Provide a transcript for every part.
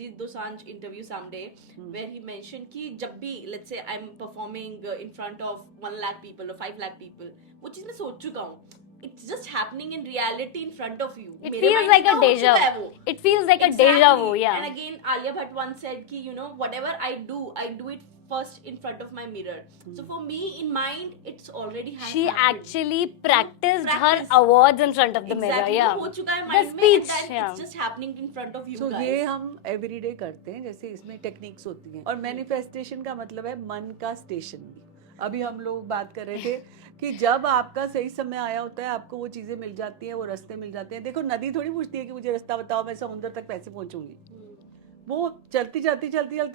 Diljit Dosanjh interview someday where he mentioned कि जब भी let's say I'm performing in front of 1 lakh people or 5 lakh people, वो चीज मैं सोच चुका हूँ. It's just happening in reality in front of you. It मेरे feels mind like में a हो deja चुका है vu. वो. It feels like a Exactly. deja vu, yeah. And again, Alia Bhatt once said कि you know whatever I do it first in front of my mirror. So for me, in mind, it's already has She happened. actually practiced her Practice. awards in front of the mirror, Exactly. yeah. वो हो चुका है The mind में and speech, then yeah. it's just happening in front of you So guys. ये हम everyday करते हैं, जैसे इसमें टेक्निक्स होती हैं. और मैनिफेस्टेशन का मतलब है मन का स्टेशन. अभी हम लोग बात कर रहे थे कि जब आपका सही समय आया होता है, आपको वो चीजें मिल जाती हैं, वो रास्ते मिल जाते हैं. देखो, नदी थोड़ी पूछती है कि मुझे रास्ता बताओ, मैं समुद्र तक कैसे पहुंचूंगी. वो चलती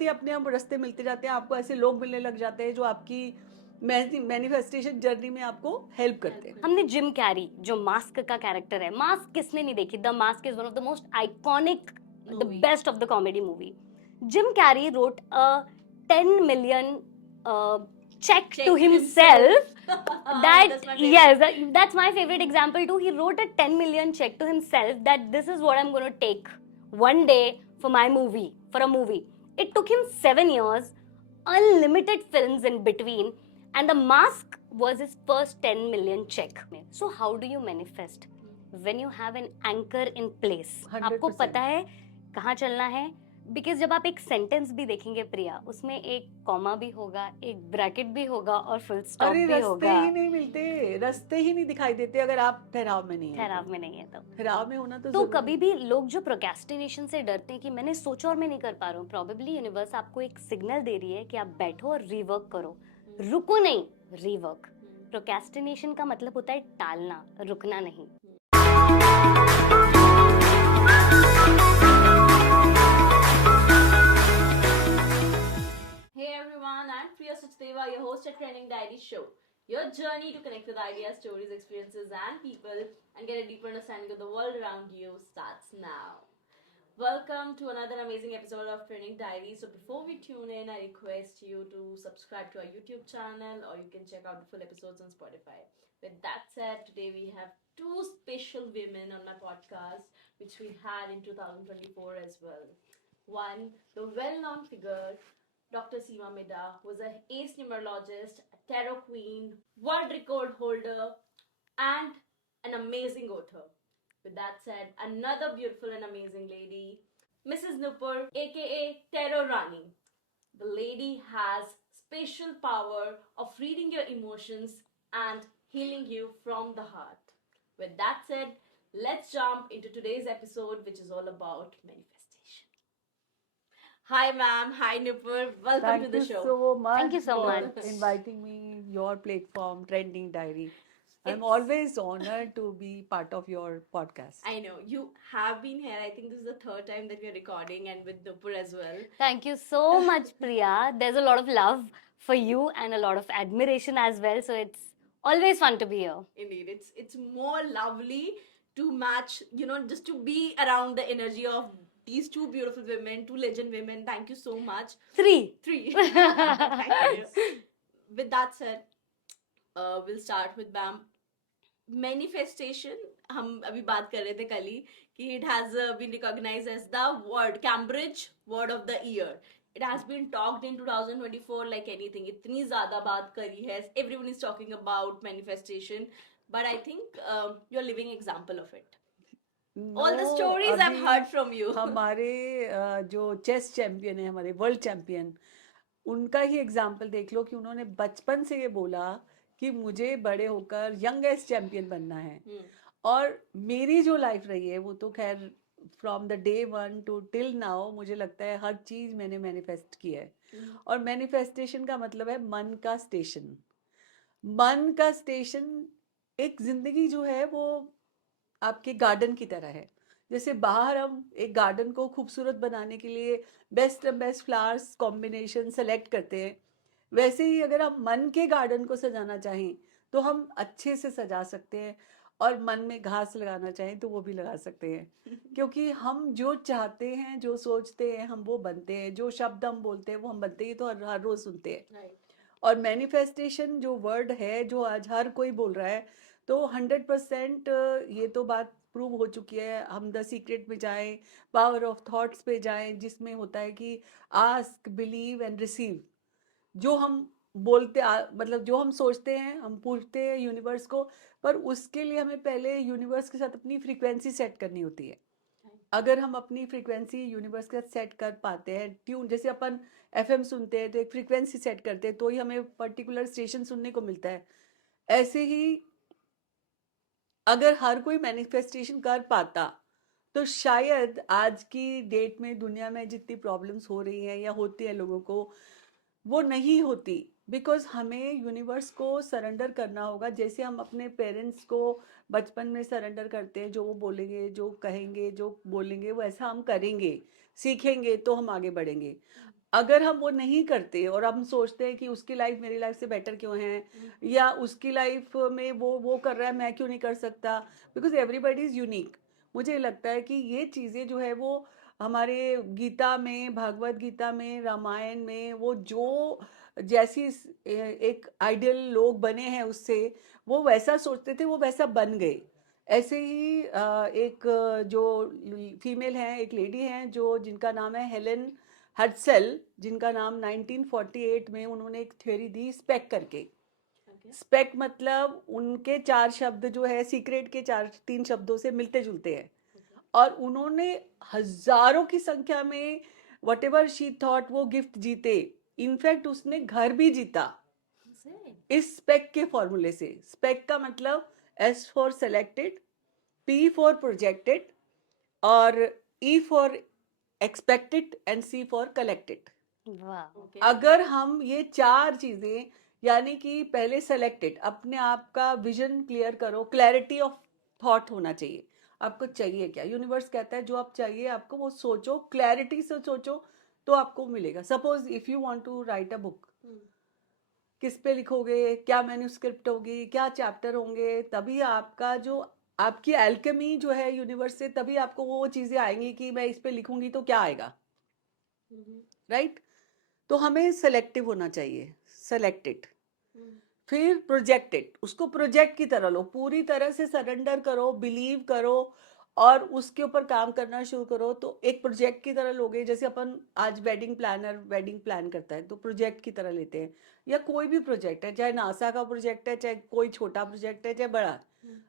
अपने आप रास्ते मिलते जाते हैं. आपको ऐसे लोग मिलने लग जाते हैं जो आपकी मैनिफेस्टेशन जर्नी में आपको हेल्प करते हैं. हमने जिम कैरी जो मास्क का कैरेक्टर है, मास्क किसने नहीं देखी? The mask is one of the most iconic, the best of the comedy movie. Jim Carrey wrote a 10 million check to himself. That's my favorite example too. He wrote a 10 million check to himself that this is what I'm going to take one day for my movie, for a movie. It took him 7 years, unlimited films in between, and The Mask was his first 10 million check. So how do you manifest? When you have an anchor in place. 100%. आपको पता है कहाँ चलना है. Because जब आप एक sentence भी देखेंगे प्रिया, उसमें एक कॉमा भी होगा, एक ब्रैकेट भी होगा और फुल स्टॉप भी होगा. रास्ते ही नहीं मिलते, रास्ते ही नहीं दिखाई देते अगर आप ठहराव में नहीं है. ठहराव में होना तो कभी भी लोग जो प्रोक्रेस्टिनेशन से डरते हैं कि मैंने सोचा और मैं नहीं कर पा रहा हूँ, प्रोबेबली यूनिवर्स आपको एक सिग्नल दे रही है कि आप बैठो और रीवर्क करो. रुको नहीं, रीवर्क. प्रोक्रेस्टिनेशन का मतलब होता है टालना, रुकना नहीं. Hey everyone, I'm Priya Sachdeva, your host at Trending Diary Show. Your journey to connect with ideas, stories, experiences and people and get a deeper understanding of the world around you starts now. Welcome to another amazing episode of Trending Diary. So before we tune in, I request you to subscribe to our YouTube channel or you can check out the full episodes on Spotify. With that said, today we have two special women on my podcast which we had in 2024 as well. One, the well-known figure, Dr. Seema Midha, who is an ace numerologist, a tarot queen, world record holder, and an amazing author. With that said, another beautiful and amazing lady, Mrs. Nupur, aka Tarot Rani. The lady has special power of reading your emotions and healing you from the heart. With that said, let's jump into today's episode, which is all about manifestation. Hi ma'am, hi Nupur, welcome to the show. Thank you so much for inviting me, your platform, Trending Diary. I'm always honored to be part of your podcast. I know, you have been here. I think this is the third time that we're recording and with Nupur as well. Thank you so much, Priya. There's a lot of love for you and a lot of admiration as well. So it's always fun to be here. Indeed, it's more lovely to match, just to be around the energy of these two beautiful women, two legend women. Thank you so much. Three. Thank you. With that said, we'll start with ma'am. Manifestation, हम अभी बात कर रहे थे कल ही कि it has been recognized as the Cambridge Word of the Year. It has been talked in 2024 like anything. इतनी ज़्यादा बात करी है. Everyone is talking about manifestation, but I think you're a living example of it. All the stories I've heard from you. हमारे जो chess champion है, हमारे world champion, उनका ही एग्जाम्पल देख लो कि उन्होंने बचपन से ये बोला कि मुझे बड़े होकर यंगेस्ट चैंपियन बनना है. और मेरी जो लाइफ रही है वो तो खैर from the day 1 to till now मुझे लगता है हर चीज मैंने मैनिफेस्ट की है. और मैनिफेस्टेशन का मतलब है मन का स्टेशन. मन का स्टेशन, एक जिंदगी जो है वो आपके गार्डन की तरह है. जैसे बाहर हम एक गार्डन को खूबसूरत बनाने के लिए बेस्ट फ्लावर्स कॉम्बिनेशन सेलेक्ट करते हैं, वैसे ही अगर हम मन के गार्डन को सजाना चाहें तो हम अच्छे से सजा सकते हैं. और मन में घास लगाना चाहें तो वो भी लगा सकते हैं. क्योंकि हम जो चाहते हैं, जो सोचते हैं, हम वो बनते हैं. जो शब्द हम बोलते हैं वो हम बनते ही तो हर रोज सुनते हैं. और मैनिफेस्टेशन जो वर्ड है, जो आज हर कोई बोल रहा है, तो 100% ये तो बात प्रूव हो चुकी है। हम द सीक्रेट में जाएं, पावर ऑफ थॉट्स पे जाएं, जिसमें होता है कि आस्क, बिलीव एंड रिसीव। जो हम मतलब जो हम सोचते हैं, हम पूछते हैं यूनिवर्स को, पर उसके लिए हमें पहले यूनिवर्स के साथ अपनी फ्रीक्वेंसी सेट करनी होती है। अगर हम अपनी फ्रीक्वेंसी यूनिवर्स के साथ सेट कर पाते हैं, ट्यून, जैसे अपन एफएम सुनते हैं तो एक फ्रीक्वेंसी सेट करते हैं तो ही हमें पर्टिकुलर स्टेशन सुनने को मिलता है। ऐसे ही अगर हर कोई मैनिफेस्टेशन कर पाता तो शायद आज की डेट में दुनिया में जितनी प्रॉब्लम्स हो रही हैं या होती है लोगों को, वो नहीं होती। बिकॉज हमें यूनिवर्स को सरेंडर करना होगा, जैसे हम अपने पेरेंट्स को बचपन में सरेंडर करते हैं, जो वो बोलेंगे, जो कहेंगे, जो बोलेंगे, वो ऐसा हम करेंगे, सीखेंगे तो हम आगे बढ़ेंगे। अगर हम वो नहीं करते और हम सोचते हैं कि उसकी लाइफ मेरी लाइफ से बेटर क्यों है, या उसकी लाइफ में वो कर रहा है मैं क्यों नहीं कर सकता, बिकॉज एवरीबडी इज यूनिक। मुझे लगता है कि ये चीज़ें जो है वो हमारे गीता में, भागवत गीता में, रामायण में, वो जो जैसी एक आइडियल लोग बने हैं उससे, वो वैसा सोचते थे, वो वैसा बन गए। ऐसे ही एक जो फीमेल हैं, एक लेडी हैं जो जिनका नाम है हेलेन हडसल, जिनका नाम 1948 में उन्होंने एक थ्योरी दी स्पेक करके। स्पेक मतलब उनके 4 शब्द जो है सीक्रेट के 3 शब्दों से मिलते जुलते हैं, और उन्होंने हजारों की संख्या में वट एवर शी थॉट वो गिफ्ट जीते। इनफैक्ट उसने घर भी जीता इस स्पेक के फॉर्मूले से। स्पेक का मतलब S for selected, P for projected, और E for expected and C for collected. वाह। अगर हम ये 4 चीजें, यानी कि पहले सेलेक्टेड, अपने आप का विजन क्लियर करो, क्लैरिटी ऑफ थॉट होना चाहिए, आपको चाहिए क्या। यूनिवर्स कहता है जो आप चाहिए आपको वो सोचो, क्लैरिटी से सोचो तो आपको मिलेगा। Suppose if you want to write a book, किस पे लिखोगे, क्या मैन्युस्क्रिप्ट होगी, क्या चैप्टर होंगे, तभी आपका जो आपकी एल्केमी जो है यूनिवर्स से, तभी आपको वो चीजें आएंगी कि मैं इस पे लिखूंगी तो क्या आएगा, राइट। तो हमें सेलेक्टिव होना चाहिए, सेलेक्टेड। फिर प्रोजेक्टेड, उसको प्रोजेक्ट की तरह लो, पूरी तरह से सरेंडर करो, बिलीव करो और उसके ऊपर काम करना शुरू करो। तो एक प्रोजेक्ट की तरह लोगे, जैसे अपन आज वेडिंग प्लानर वेडिंग प्लान करता है तो प्रोजेक्ट की तरह लेते हैं, या कोई भी प्रोजेक्ट है, चाहे नासा का प्रोजेक्ट है, चाहे कोई छोटा प्रोजेक्ट है, चाहे बड़ा।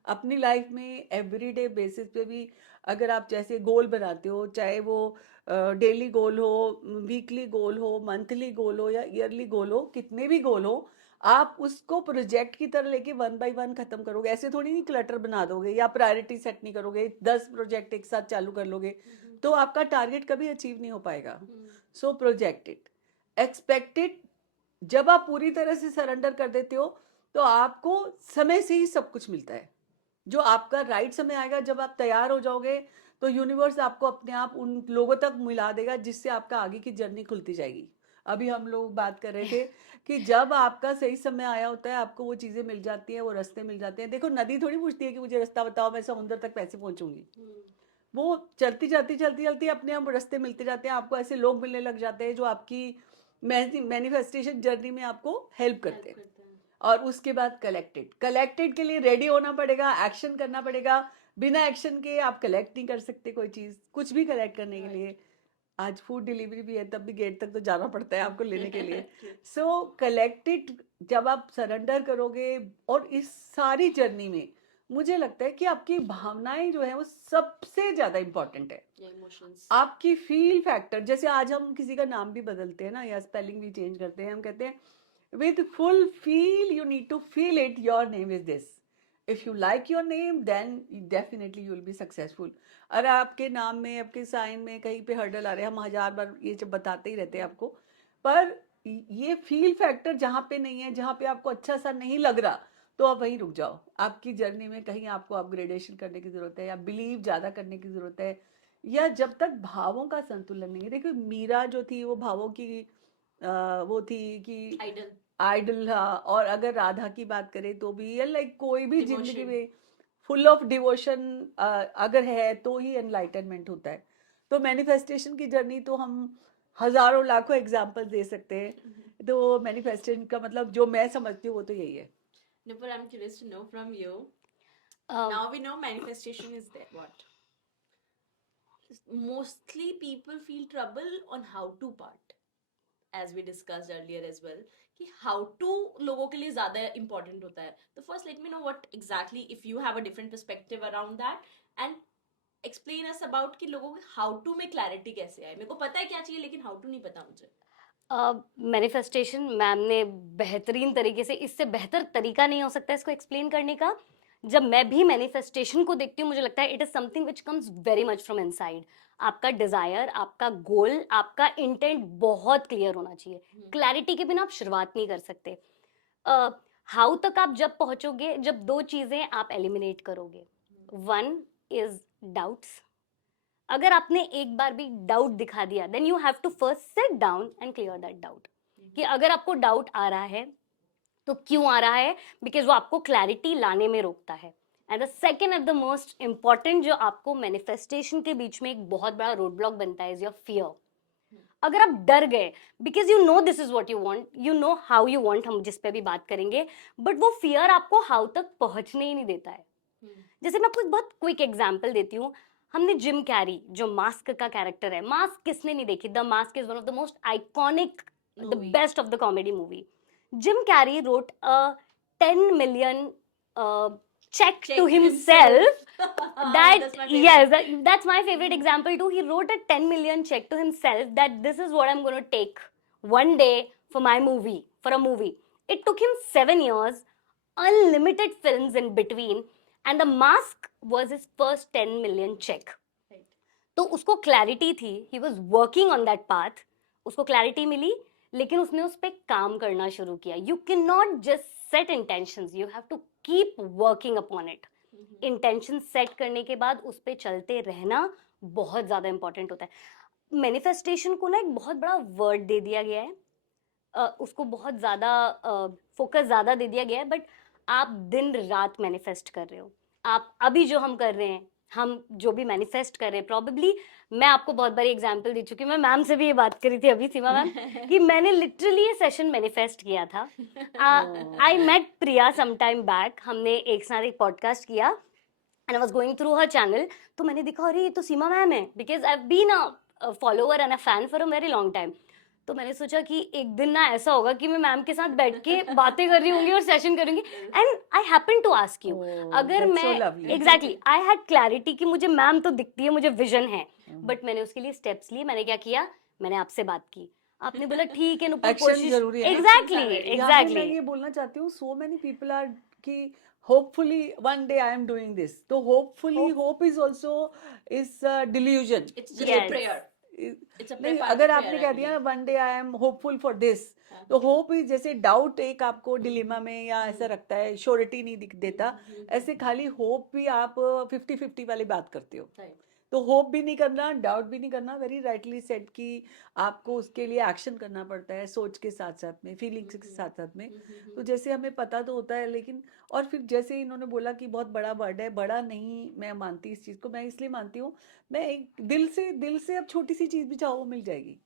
अपनी लाइफ में एवरीडे बेसिस पे भी अगर आप जैसे गोल बनाते हो, चाहे वो डेली गोल हो, वीकली गोल हो, मंथली गोल हो या ईयरली गोल हो, कितने भी गोल हो, आप उसको प्रोजेक्ट की तरह लेके 1 बाय 1 खत्म करोगे। ऐसे थोड़ी नहीं क्लटर बना दोगे या प्रायोरिटी सेट नहीं करोगे, 10 प्रोजेक्ट एक साथ चालू कर लोगे तो आपका टारगेट कभी अचीव नहीं हो पाएगा। सो प्रोजेक्टेड, एक्सपेक्टेड, जब आप पूरी तरह से सरेंडर कर देते हो तो आपको समय से ही सब कुछ मिलता है। जो आपका राइट समय आएगा, जब आप तैयार हो जाओगे तो यूनिवर्स आपको अपने आप उन लोगों तक मिला देगा जिससे आपका आगे की जर्नी खुलती जाएगी। अभी हम लोग बात कर रहे थे कि जब आपका सही समय आया होता है आपको वो चीजें मिल जाती हैं, वो रास्ते मिल जाते हैं। देखो नदी थोड़ी पूछती है कि मुझे रास्ता बताओ, मैं समुद्र तक कैसे पहुंचूंगी। वो चलती चलती चलती चलती अपने आप रास्ते मिलते जाते हैं, आपको ऐसे लोग मिलने लग जाते हैं जो आपकी मैनिफेस्टेशन जर्नी में आपको हेल्प करते हैं। और उसके बाद कलेक्टेड, कलेक्टेड के लिए रेडी होना पड़ेगा, एक्शन करना पड़ेगा। बिना एक्शन के आप कलेक्ट नहीं कर सकते कोई चीज, कुछ भी कलेक्ट करने के लिए। आज फूड डिलीवरी भी है तब भी गेट तक तो जाना पड़ता है आपको लेने के लिए। सो कलेक्टेड, जब आप सरेंडर करोगे, और इस सारी जर्नी में मुझे लगता है कि आपकी भावनाएं जो है वो सबसे ज्यादा इंपॉर्टेंट है। आपकी फील फैक्टर, जैसे आज हम किसी का नाम भी बदलते हैं ना, या स्पेलिंग भी चेंज करते हैं, हम कहते हैं with full feel, you need to feel it, your name is this. If you like your name then definitely you will be successful. अगर आपके नाम में, आपके साइन में कहीं पे हर्डल आ रहे हैं, हम 1000 बार ये जब बताते ही रहते हैं आपको, पर ये फील फैक्टर जहाँ पे नहीं है, जहाँ पे आपको अच्छा सा नहीं लग रहा, तो आप वहीं रुक जाओ। आपकी जर्नी में कहीं आपको अपग्रेडेशन करने की जरूरत है, या बिलीव ज्यादा करने की जरूरत है, या जब तक भावों का संतुलन नहीं है। देखो मीरा जो थी वो भावों की वो थी कि आइडल, हाँ। और अगर राधा की बात करें तो भी, लाइक कोई भी जिंदगी में फुल ऑफ डिवोशन अगर है तो ही एनलाइटनमेंट होता है। तो मैनिफेस्टेशन की जर्नी तो हम हजारों लाखों एग्जाम्पल दे सकते हैं। तो मैनिफेस्टेशन का मतलब जो मैं समझती हूँ वो तो यही है। Nipur, I'm curious to know from you, Now we know manifestation is there. What? Mostly people feel trouble on how to part, as we discussed earlier as well, कि how to लोगों के लिए ज़्यादा important होता है. So first let me know what exactly, if you have a different perspective around that, and explain us about कि लोगों को how to में clarity कैसे आए. मेरे को पता है क्या चाहिए लेकिन how to नहीं पता मुझे. मैनिफेस्टेशन मैम ने बेहतरीन तरीके से, इससे बेहतर तरीका नहीं हो सकता इसको एक्सप्लेन करने का. जब मैं भी मैनिफेस्टेशन को देखती हूँ मुझे लगता है it is something which comes very much from inside. आपका डिजायर, आपका गोल, आपका इंटेंट बहुत क्लियर होना चाहिए. क्लैरिटी के बिना आप शुरुआत नहीं कर सकते. हाउ तक आप जब पहुंचोगे, जब दो चीजें आप एलिमिनेट करोगे. One is doubts. अगर आपने एक बार भी डाउट दिखा दिया then you have to first sit down and clear that doubt. कि अगर आपको डाउट आ रहा है तो क्यों आ रहा है, बिकॉज वो आपको क्लैरिटी लाने में रोकता है. And the second and the most important जो आपको मैनिफेस्टेशन के बीच में एक बहुत बड़ा रोड ब्लॉक बनता है इज योर फियर. अगर आप डर गए because you know this is what you want, you know how you want, हम जिस पे भी बात करेंगे, बट वो फियर आपको हाउ तक पहुंचने ही नहीं देता है. जैसे मैं आपको एक बहुत क्विक एग्जाम्पल देती हूँ. हमने जिम कैरी जो मास्क का कैरेक्टर है, मास्क किसने नहीं देखी, the mask is one of the most iconic, the best of the comedy movie. Jim Carrey wrote a 10 million check to himself. That's my favorite. Yes, that's my favorite example too. He wrote a 10 million check to himself that this is what I'm going to take one day for my movie, for a movie. It took him 7 years, unlimited films in between, and The Mask was his first 10 million check. Right. तो उसको clarity थी, he was working on that path, उसको clarity मिली, लेकिन उसने उस पर काम करना शुरू किया. You can not just set intentions, you have to keep working upon it. Intention set करने के बाद उस पर चलते रहना बहुत ज़्यादा इंपॉर्टेंट होता है. मैनिफेस्टेशन को ना एक बहुत बड़ा वर्ड दे दिया गया है, उसको बहुत ज़्यादा फोकस ज़्यादा दे दिया गया है, बट आप दिन रात मैनिफेस्ट कर रहे हो. आप अभी जो हम कर रहे हैं, हम जो भी मैनिफेस्ट कर रहे हैं, प्रॉबेबली मैं आपको बहुत बारी एग्जांपल दे चुकी हूँ. मैं मैम से भी ये बात करी थी अभी, सीमा मैम, कि मैंने लिटरली ये सेशन मैनिफेस्ट किया था. I met Priya some time back, हमने एक साथ एक पॉडकास्ट किया and I was going through her channel. तो मैंने देखा अरे ये तो सीमा मैम है, because I have been a follower and a fan for a very long time. तो मैंने सोचा कि एक दिन ना ऐसा होगा कि मैं मैम के साथ बैठ के बातें कर रही होंगी और सेशन करूंगी. And I happen to ask you, अगर मैं एग्जैक्टली आई हैड क्लैरिटी कि मुझे मैम तो दिखती है, मुझे विजन है, बट मैंने उसके लिए स्टेप्स लिए. मैंने क्या किया, मैंने आपसे बात की, आपने बोला ठीक है, एक्शन जरूरी है. एग्जैक्टली मैं ये बोलना चाहती हूँ, सो मेनी पीपल आर कि hopefully one day I am doing this. So hopefully hope is also is delusion. It's just a prayer. It's a नहीं, prayer. अगर आपने कह दिया ना one day I am hopeful for this, तो hope ही जैसे doubt एक आपको डिलेमा में या ऐसा रखता है, श्योरिटी नहीं देता, ऐसे खाली होप भी आप 50-50 वाली बात करते हो. तो होप भी नहीं करना, डाउट भी नहीं करना. वेरी राइटली सेड कि आपको उसके लिए एक्शन करना पड़ता है, सोच के साथ साथ में, फीलिंग्स के साथ साथ में. तो जैसे हमें पता तो होता है, लेकिन और फिर जैसे इन्होंने बोला कि बहुत बड़ा वर्ड है, बड़ा नहीं मैं मानती इस चीज़ को. मैं इसलिए मानती हूँ, मैं एक दिल से अब छोटी सी चीज़ भी चाहो मिल जाएगी.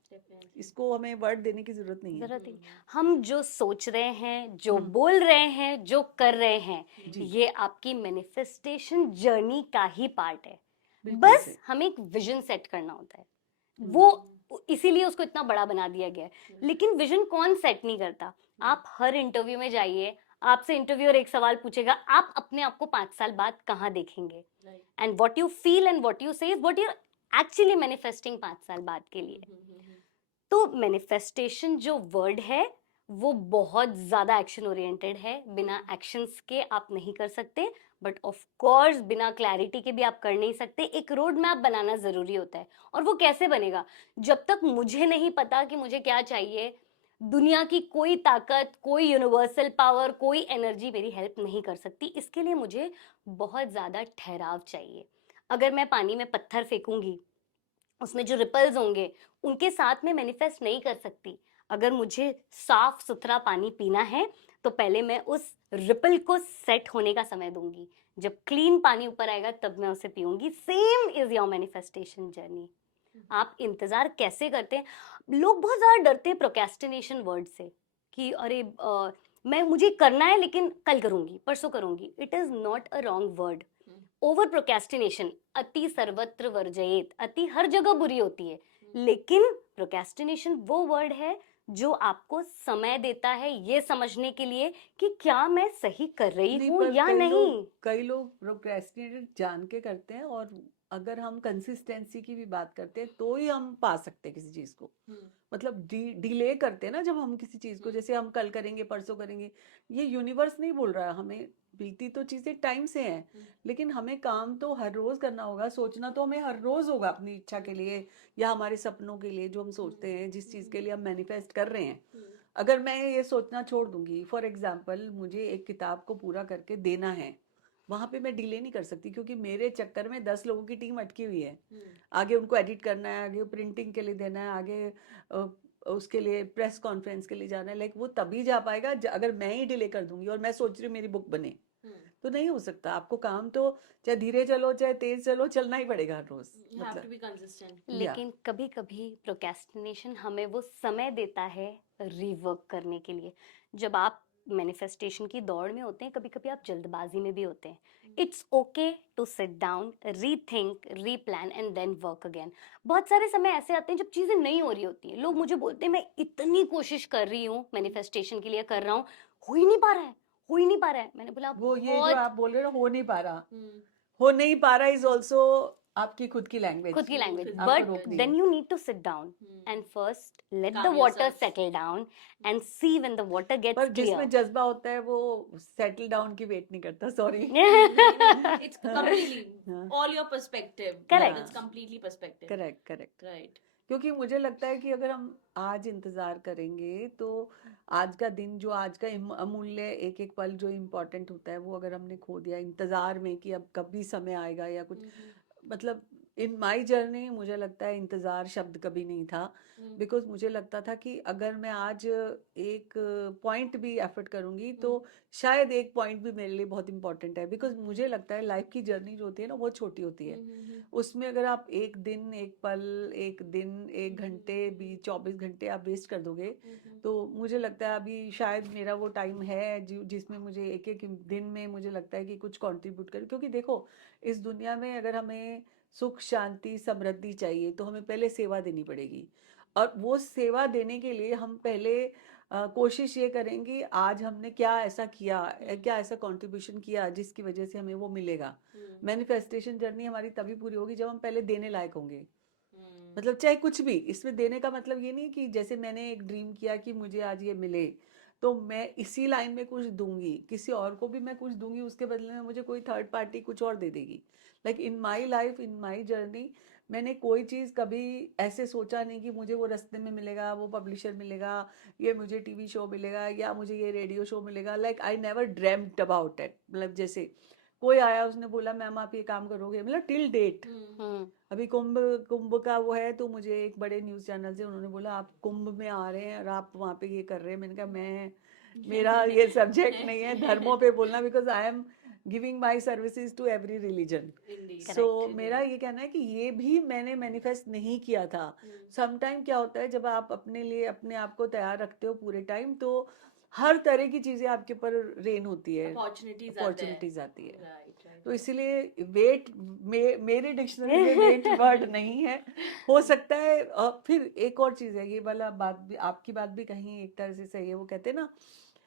इसको हमें वर्ड देने की जरूरत नहीं है. हम जो सोच रहे हैं, जो बोल रहे हैं, जो कर रहे हैं, ये आपकी मैनिफेस्टेशन जर्नी का ही पार्ट है. बस हमें एक विजन सेट करना होता है, वो इसीलिए उसको इतना बड़ा बना दिया गया है. लेकिन विजन कौन सेट नहीं करता. आप हर इंटरव्यू में जाइए, आपसे इंटरव्यूअर एक सवाल पूछेगा, आप अपने आप को 5 साल बाद कहाँ देखेंगे, and what you feel and what you say is what you actually manifesting 5 साल बाद के लिए. तो मैनिफेस्टेशन जो वर्ड है वो बहुत ज़्यादा एक्शन ओरिएंटेड है. बिना एक्शंस के आप नहीं कर सकते, बट ऑफ कोर्स बिना क्लैरिटी के भी आप कर नहीं सकते. एक रोड मैप बनाना ज़रूरी होता है, और वो कैसे बनेगा. जब तक मुझे नहीं पता कि मुझे क्या चाहिए, दुनिया की कोई ताकत, कोई यूनिवर्सल पावर, कोई एनर्जी मेरी हेल्प नहीं कर सकती. इसके लिए मुझे बहुत ज़्यादा ठहराव चाहिए. अगर मैं पानी में पत्थर फेंकूंगी, उसमें जो रिपल्स होंगे उनके साथ में मैनिफेस्ट नहीं कर सकती. अगर मुझे साफ सुथरा पानी पीना है तो पहले मैं उस रिपल को सेट होने का समय दूंगी. जब क्लीन पानी ऊपर आएगा तब मैं उसे पीऊंगी. Same is your manifestation journey. आप इंतजार कैसे करते हैं. लोग बहुत ज़्यादा डरते हैं प्रोक्रेस्टिनेशन वर्ड से कि अरे मुझे करना है लेकिन कल करूंगी, परसों करूंगी. It is not a wrong word. Over procrastination, अति सर्वत्र वर्जयेत, अति हर जगह बुरी होती है, लेकिन प्रोक्रेस्टिनेशन वो वर्ड है जो आपको समय देता है ये समझने के लिए कि क्या मैं सही कर रही नहीं, हूँ पर या नहीं। कई लोग प्रोक्रेस्टिनेट जान के करते हैं, और अगर हम कंसिस्टेंसी की भी बात करते हैं तो ही हम पा सकते हैं किसी चीज को। मतलब डिले करते हैं ना जब हम किसी चीज को, जैसे हम कल करेंगे, परसों करेंगे, ये यूनिवर्स नहीं बोल रहा है हमें, बीती तो चीजें टाइम से हैं, लेकिन हमें काम तो हर रोज करना होगा, सोचना तो हमें हर रोज होगा अपनी इच्छा के लिए या हमारे सपनों के लिए जो हम सोचते हैं, जिस चीज के लिए हम मैनिफेस्ट कर रहे हैं। अगर मैं ये सोचना छोड़ दूंगी, फॉर एग्जाम्पल मुझे एक किताब को पूरा करके देना है, वहां पे मैं डिले नहीं कर सकती, क्योंकि मेरे चक्कर में 10 लोगों की टीम अटकी हुई है। आगे उनको एडिट करना है, आगे प्रिंटिंग के लिए देना है, आगे उसके लिए प्रेस कॉन्फ्रेंस के लिए जाना है, लाइक वो तभी जा पाएगा अगर मैं ही डिले कर दूंगी और मैं सोच रही हूँ मेरी बुक बने, तो नहीं हो सकता। आपको काम तो चाहे धीरे चलो चाहे तेज चलो, चलना ही पड़ेगा हर रोज। You have to be consistent. लेकिन कभी कभी प्रोक्रेस्टिनेशन हमें वो समय देता है रिवर्क करने के लिए। जब आप मैनिफेस्टेशन की दौड़ में होते हैं, कभी कभी आप जल्दबाजी में भी होते हैं। It's okay to sit down, rethink, replan and then work again. बहुत सारे समय ऐसे आते हैं जब चीजें नहीं हो रही होती हैं, लोग मुझे बोलते हैं मैं इतनी कोशिश कर रही हूँ मैनिफेस्टेशन के लिए, कर रहा हूँ, हो ही नहीं पा रहा है, हो ही नहीं पा रहा है। मैंने बोला वो ये जो बहुत आप बोल रहे हो हो नहीं पा रहा, हो नहीं पा रहा इज ऑल्सो आपकी खुद की लैंग्वेज, खुद की लैंग्वेज, आपको बट रोक रही देन है। You need to sit down and first let the Calm water yourself. Settle down and see when the water पर गेट्स जिसमें क्लियर। जज्बा होता है वो सेटल डाउन की वेट नहीं करता, सॉरी। It's completely हाँ। all your perspective. Correct. It's completely perspective. Correct correct. Right. क्योंकि मुझे लगता है कि अगर हम आज इंतजार करेंगे तो आज का दिन, जो आज का अमूल्य एक एक पल जो इम्पोर्टेंट होता है, वो अगर हमने खो दिया इंतजार में कि अब कभी समय आएगा या कुछ, मतलब इन माई जर्नी मुझे लगता है इंतजार शब्द कभी नहीं था, बिकॉज मुझे लगता था कि अगर मैं आज एक पॉइंट भी एफर्ट करूंगी तो शायद एक पॉइंट भी मेरे लिए बहुत इंपॉर्टेंट है, बिकॉज मुझे लगता है लाइफ की जर्नी जो होती है ना बहुत छोटी होती है। उसमें अगर आप एक दिन, एक पल, एक दिन, एक घंटे भी 24 घंटे आप वेस्ट कर दोगे, तो मुझे लगता है अभी शायद मेरा वो टाइम है जिसमें मुझे एक एक दिन में मुझे लगता है कि कुछ कंट्रीब्यूट करें। क्योंकि देखो, इस दुनिया में अगर हमें सुख, शांति, समृद्धि चाहिए तो हमें पहले सेवा देनी पड़ेगी, और वो सेवा देने के लिए हम पहले कोशिश ये करेंगे आज हमने क्या ऐसा किया, क्या ऐसा कंट्रीब्यूशन किया जिसकी वजह से हमें वो मिलेगा। मैनिफेस्टेशन जर्नी हमारी तभी पूरी होगी जब हम पहले देने लायक होंगे। मतलब चाहे कुछ भी, इसमें देने का मतलब ये नहीं कि जैसे मैंने एक ड्रीम किया कि मुझे आज ये मिले तो मैं इसी लाइन में कुछ दूंगी, किसी और को भी मैं कुछ दूंगी, उसके बदले में मुझे कोई थर्ड पार्टी कुछ और दे देगी। Like in my life, in my journey, मैंने कोई चीज़ कभी ऐसे सोचा नहीं कि मुझे वो रास्ते में मिलेगा, वो पब्लिशर मिलेगा, ये मुझे टीवी शो मिलेगा या मुझे ये रेडियो शो मिलेगा। Like I never dreamed about it. मतलब जैसे कोई आया, उसने बोला मैम आप ये काम करोगे, मतलब टिल डेट। अभी कुंभ कुंभ का वो है, तो मुझे एक बड़े न्यूज़ चैनल से उन्होंने बोला आप कुंभ में आ रहे हैं और आप वहाँ पे ये कर रहे हैं। मैंने कहा मैं, मेरा ये सब्जेक्ट नहीं है धर्मों पे बोलना, because I am giving my services to every religion. So मेरा ये कहना है कि ये भी मैंने मैनिफेस्ट नहीं किया था। समटाइम क्या होता है, जब आप अपने लिए अपने आप को तैयार रखते हो पूरे टाइम, तो हर तरह की चीजें आपके ऊपर रेन होती है, अपॉर्चुनिटीज आती है। तो इसीलिए वेट मेरे डिक्शनरी में वेट वर्ड नहीं है। हो सकता है फिर एक और चीज है, ये वाला बात भी, आपकी बात भी कहीं एक तरह से सही है। वो कहते हैं ना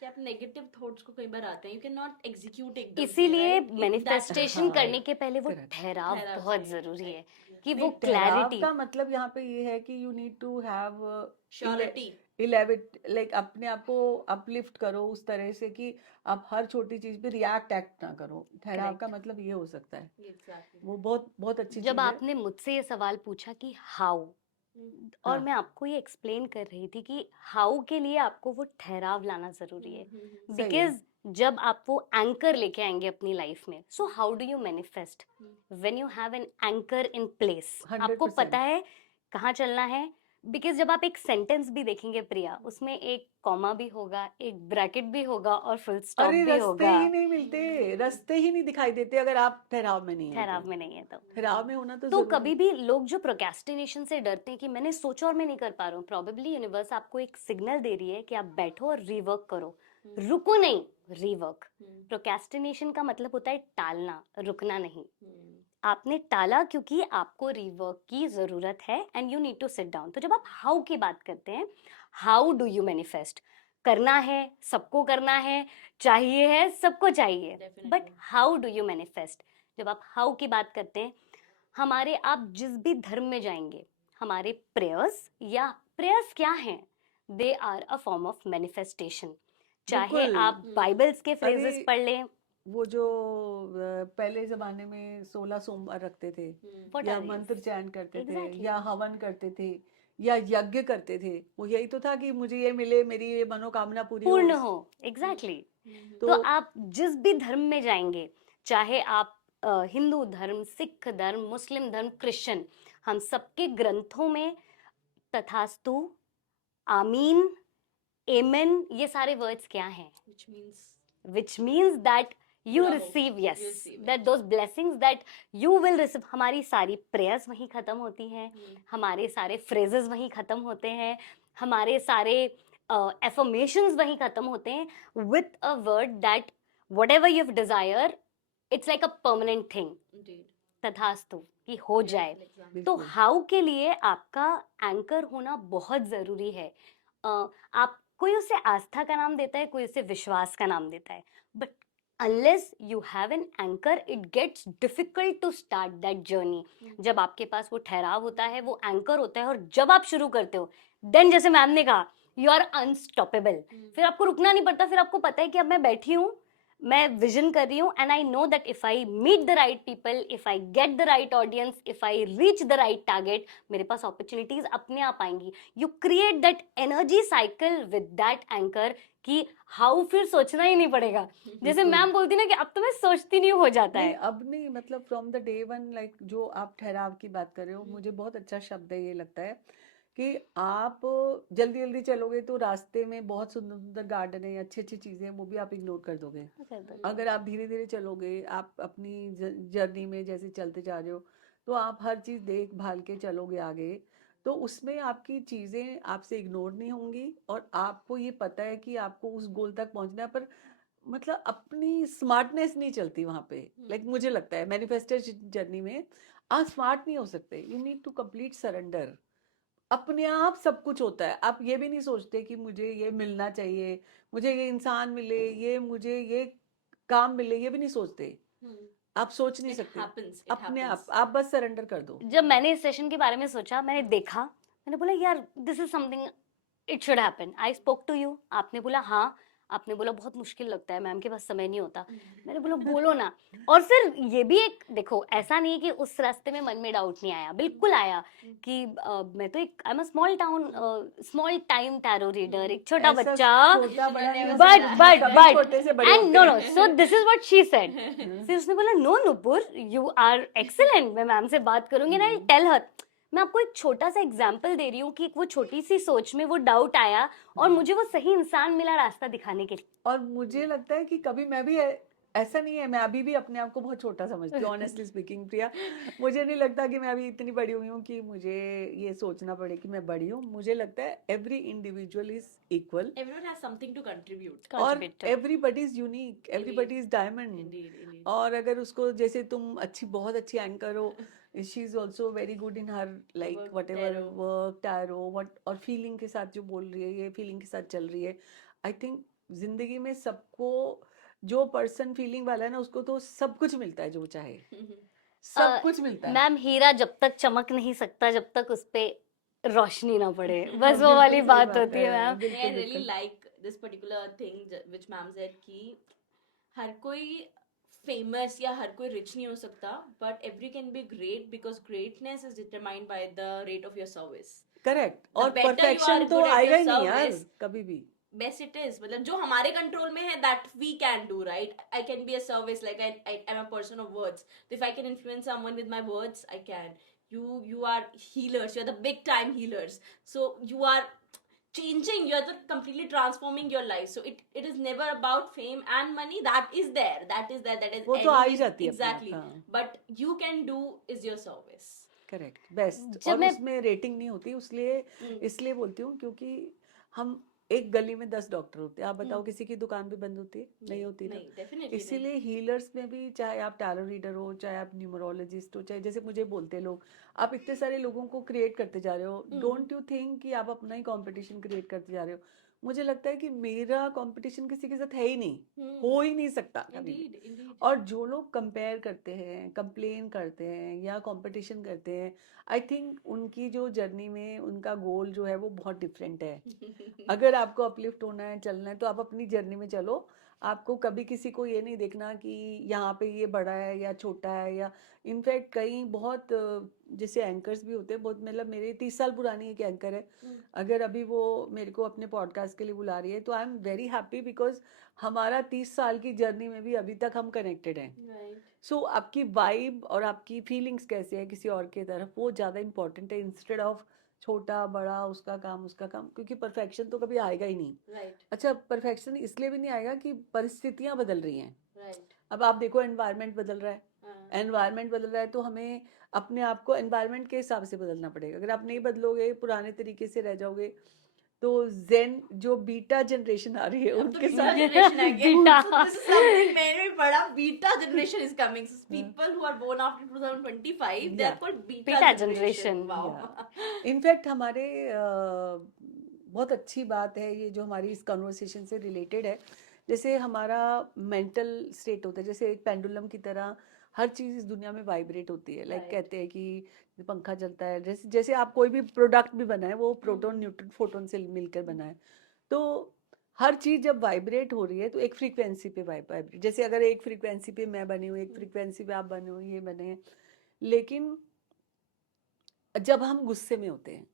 कि आप नेगेटिव थॉट्स को कई बार आते हैं, यू कैन नॉट एग्जीक्यूट एकदम से, इसीलिए right? मैनिफेस्टेशन हाँ, करने के पहले वो correct. ठहराव ठहराव बहुत चाहिए, जरूरी है right. कि नहीं, वो ठहराव क्लैरिटी। का मतलब यहाँ पे ये है कि you need to have surety. Elevate, like अपने आप को अपलिफ्ट करो उस तरह से कि आप हर छोटी चीज पे रिएक्ट एक्ट ना करो। ठहराव का मतलब ये हो सकता है। वो बहुत बहुत अच्छी जब चीज है। आपने मुझसे ये सवाल पूछा कि हाउ, और हाँ। मैं आपको ये एक्सप्लेन कर रही थी कि हाउ के लिए आपको वो ठहराव लाना जरूरी है, सही है। बिकॉज जब आप वो एंकर लेके आएंगे अपनी लाइफ में, so how do you manifest when you have an anchor in place. आपको 100%। पता है कहाँ चलना है, बिकॉज जब आप एक सेंटेंस भी देखेंगे प्रिया, उसमें एक कॉमा भी होगा, एक ब्रैकेट भी होगा और फुल स्टॉप अरे भी रास्ते होगा। ही नहीं मिलते, रास्ते ही नहीं दिखाई देते अगर आप ठहराव में नहीं हो। ठहराव में नहीं है तो ठहराव में होना तो तो जरूरी कभी भी लोग जो प्रोक्रेस्टिनेशन से डरते हैं कि मैंने सोचा और मैं नहीं कर पा रहा हूँ, प्रोबेबली यूनिवर्स आपको एक सिग्नल दे रही है कि आप बैठो और रिवर्क करो, रुको नहीं, रीवर्क. Hmm. प्रोक्रेस्टिनेशन का मतलब होता है टालना, रुकना नहीं. Hmm. आपने टाला क्योंकि आपको रिवर्क की जरूरत है and you need to sit down. तो जब आप हाउ की बात करते हैं, हाउ डू यू मैनिफेस्ट? करना है, सबको करना है, चाहिए है, सबको चाहिए, Definitely. But how do you manifest? जब आप हाउ की बात करते हैं, हमारे आप जिस भी धर्म में जाएंगे, हमारे प्रेयर्स या प्रेयर्स क्या हैं? They are a form of manifestation. चाहे बिल्कुल. आप बाइबल्स के फ्रेजेस अरे पढ़ लें. वो जो पहले जमाने में 16 सोमवार रखते थे, Hmm. What या are these? मंत्र चयन करते थे, Exactly. या हवन करते थे, या यज्ञ करते थे, वो यही तो था कि मुझे ये मिले, मेरी ये मनोकामना पूरी पूर्ण हो. हो. एग्जैक्टली. Hmm. तो तो आप जिस भी धर्म में जाएंगे, चाहे आप हिंदू धर्म, सिख धर्म, मुस्लिम धर्म, क्रिश्चियन, हम सबके ग्रंथों में तथास्तु, आमीन, एमेन, ये सारे वर्ड्स क्या हैं? Which means Which means that you Bravo. receive, yes, You receive it. that those blessings that you will receive. हमारी सारी prayers वहीं खत्म होती हैं, Hmm. हमारे सारे phrases वहीं खत्म होते हैं, हमारे सारे affirmations वहीं खत्म होते हैं, with a word that whatever you desire, it's like a permanent thing. Indeed. तथास्तु, कि हो जाए. Beautiful example. तो बिल्कुल. हाउ के लिए आपका एंकर होना बहुत जरूरी है. आप कोई उसे आस्था का नाम देता है, कोई उसे विश्वास का नाम देता है, but unless you have an anchor, it gets difficult to start that journey. जब आपके पास वो ठहराव होता है, वो एंकर होता है, और जब आप शुरू करते हो, देन जैसे मैम ने कहा, यू आर अनस्टॉपेबल. फिर आपको रुकना नहीं पड़ता. फिर आपको पता है कि अब मैं बैठी हूँ, मैं विजन कर रही हूँ, and I know that if I meet the right people, if I get the right audience, if I reach the right target, मेरे पास अपॉर्चुनिटीज अपने आप आएंगी. You create that energy cycle with that anchor, कि how फिर सोचना ही नहीं पड़ेगा. जैसे बिल्कुल. मैम बोलती ना कि अब तो मैं सोचती नहीं, हो जाता नहीं, है. अब नहीं, मतलब from the day one, like जो आप ठहराव की बात कर रहे हो, मुझे बहुत अच्छा शब्द है ये लगता है कि आप जल्दी जल्दी चलोगे तो रास्ते में बहुत सुंदर सुंदर गार्डन है, अच्छी अच्छी चीजें हैं, वो भी आप इग्नोर कर दोगे. अगर आप धीरे धीरे चलोगे, आप अपनी जर्नी में जैसे चलते जा रहे हो, तो आप हर चीज देख भाल के चलोगे आगे, तो उसमें आपकी चीजें आपसे इग्नोर नहीं होंगी, और आपको ये पता है कि आपको उस गोल तक पहुंचना है. पर मतलब अपनी स्मार्टनेस नहीं चलती वहां पे. लाइक मुझे लगता है मैनिफेस्टेशन जर्नी में आप स्मार्ट नहीं हो सकते. You need to complete surrender. अपने आप सब कुछ होता है. आप ये भी नहीं सोचते कि मुझे ये मिलना चाहिए, मुझे ये इंसान मिले, ये मुझे ये काम मिले, ये भी नहीं सोचते. Hmm. आप सोच नहीं It सकते. happens. It अपने happens. आप बस सरेंडर कर दो. जब मैंने इस सेशन के बारे में सोचा, मैंने देखा, मैंने बोला यार this is something, it should happen. I spoke to you, आपने बोला हाँ. आपने बोला बहुत मुश्किल लगता है मैम के पास समय नहीं होता. मैंने बोला बोलो ना. और फिर ये भी एक देखो, ऐसा नहीं है कि उस रास्ते में मन में डाउट नहीं आया, बिल्कुल आया कि मैं तो एक I am a small town small time tarot reader, एक छोटा ऐसा बच्चा, छोटा बड़ा नहीं हो बट सकता. बट सभी बट छोटे से बड़े एंड होते नो हैं. No, so this is what she said. फिर उसने बोला no Nupur, you are excellent, मैं मैम से बात करूंगी ना, टेल हर. मैं आपको एक छोटा सा एग्जाम्पल दे रही हूँ कि वो छोटी सी सोच में वो डाउट आया, और मुझे वो सही इंसान मिला रास्ता दिखाने के लिए. और मुझे लगता है कि कभी मैं भी ऐसा नहीं है, मैं अभी भी अपने आप को बहुत छोटा समझती हूँ, ऑनेस्टली स्पीकिंग प्रिया. मुझे नहीं लगता कि मैं अभी इतनी बड़ी हुई हूँ कि मुझे ये सोचना पड़े कि मैं बड़ी हूँ. मुझे लगता है every individual is equal, Everyone has something to contribute. और Contributor. Everybody is unique, everybody is diamond. Indeed, indeed. और अगर उसको, जैसे तुम बहुत अच्छी एंकर हो, she is also very good in her like Work, what ever tarot. Work, tarot, what, और फीलिंग के साथ जो बोल रही है, ये फीलिंग के साथ चल रही है. आई थिंक जिंदगी में सबको, जो पर्सन फीलिंग वाला है ना, उसको तो सब कुछ मिलता है जो चाहे, सब कुछ मिलता है. मैम हीरा जब तक चमक नहीं सकता जब तक उस पे रोशनी ना पड़े, बस वो वाली बिल्कुल सही बात बात होती है है. मैम. I बिल्कुल really बिल्कुल. like this particular thing which ma'am said कि हर कोई famous या हर कोई rich नहीं हो सकता, but every can be great because greatness is determined by the rate of your service. Correct. The और better you are परफेक्शन तो good at आएगा your ही नहीं यार service, कभी भी. best it is. मतलब जो हमारे कंट्रोल में है, that we can do, right? I can be a service, like I am a person of words. So if I can influence someone with my words, I can. You are healers. You're the big time healers. So you are changing. You're completely transforming your life. So it is never about fame and money. That is there. That is there. That is वो तो आ ही any- जाती है अपने आप. exactly. हाँ. But you can do is your service. Correct, best. जब और मैं- उसमें रेटिंग नहीं होती, इसलिए बोलती हूँ क्योंकि हम एक गली में 10 डॉक्टर होते हैं, आप बताओ किसी की दुकान भी बंद होती है? नहीं होती ना। नहीं, डेफिनेटली इसीलिए हीलर्स में भी, चाहे आप टैरो रीडर हो, चाहे आप न्यूमरोलॉजिस्ट हो, चाहे जैसे मुझे बोलते हैं लोग, आप इतने सारे लोगों को क्रिएट करते जा रहे हो, डोंट यू थिंक कि आप अपना ही कंपटीशन क्रिएट करते जा रहे हो? मुझे लगता है कि मेरा कंपटीशन किसी के साथ है ही नहीं, हो ही नहीं सकता कभी भी। इंडीड इंडीड और जो लोग कंपेयर करते हैं, कंप्लेन करते हैं या कंपटीशन करते हैं, आई थिंक उनकी जो जर्नी में उनका गोल जो है वो बहुत डिफरेंट है। अगर आपको अपलिफ्ट होना है, चलना है, तो आप अपनी जर्नी में चलो। आपको कभी किसी को ये नहीं देखना कि यहाँ पे ये बड़ा है या छोटा है, या इनफैक्ट कई बहुत जैसे एंकर्स भी होते हैं, बहुत, मतलब मेरे 30 साल पुरानी एक एंकर है, अगर अभी वो मेरे को अपने पॉडकास्ट के लिए बुला रही है तो I am very happy, because हमारा 30 साल की जर्नी में भी अभी तक हम कनेक्टेड हैं। राइट सो आपकी वाइब और आपकी फीलिंग्स कैसे है किसी और के तरफ, वो ज़्यादा इंपॉर्टेंट है, इंस्टेड ऑफ छोटा बड़ा, उसका काम उसका काम, क्योंकि परफेक्शन तो कभी आएगा ही नहीं। राइट अच्छा, परफेक्शन इसलिए भी नहीं आएगा कि परिस्थितियां बदल रही हैं। राइट अब आप देखो, एनवायरनमेंट बदल रहा है, एनवायरनमेंट बदल रहा है, तो हमें अपने आप को एनवायरनमेंट के हिसाब से बदलना पड़ेगा। अगर आप नहीं बदलोगे, पुराने तरीके से रह जाओगे, तो जेन जो बीटा जनरेशन आ रही है अब तो उनके बीटा साथ generation है again. Beta. So this is something मैंने भी पढ़ा, beta generation is coming. So people who are born after 2025, they are Yeah. called beta Beta generation. generation. Wow. In fact हमारे बहुत अच्छी बात है ये जो हमारी इस कन्वर्सेशन से रिलेटेड है, जैसे हमारा मेंटल स्टेट होता है, जैसे एक पेंडुलम की तरह हर चीज़ इस दुनिया में वाइब्रेट होती है। Like Right. कहते हैं कि पंखा चलता है, जैसे जैसे आप कोई भी प्रोडक्ट भी बनाए, वो प्रोटॉन न्यूट्रॉन फोटोन से मिलकर बना है, तो हर चीज़ जब वाइब्रेट हो रही है तो एक फ्रीक्वेंसी पे वाइब्रेट, जैसे अगर एक फ्रीक्वेंसी पे मैं बनी हूँ, एक फ्रीक्वेंसी पे आप बने हो, ये बने हैं। लेकिन जब हम गुस्से में होते हैं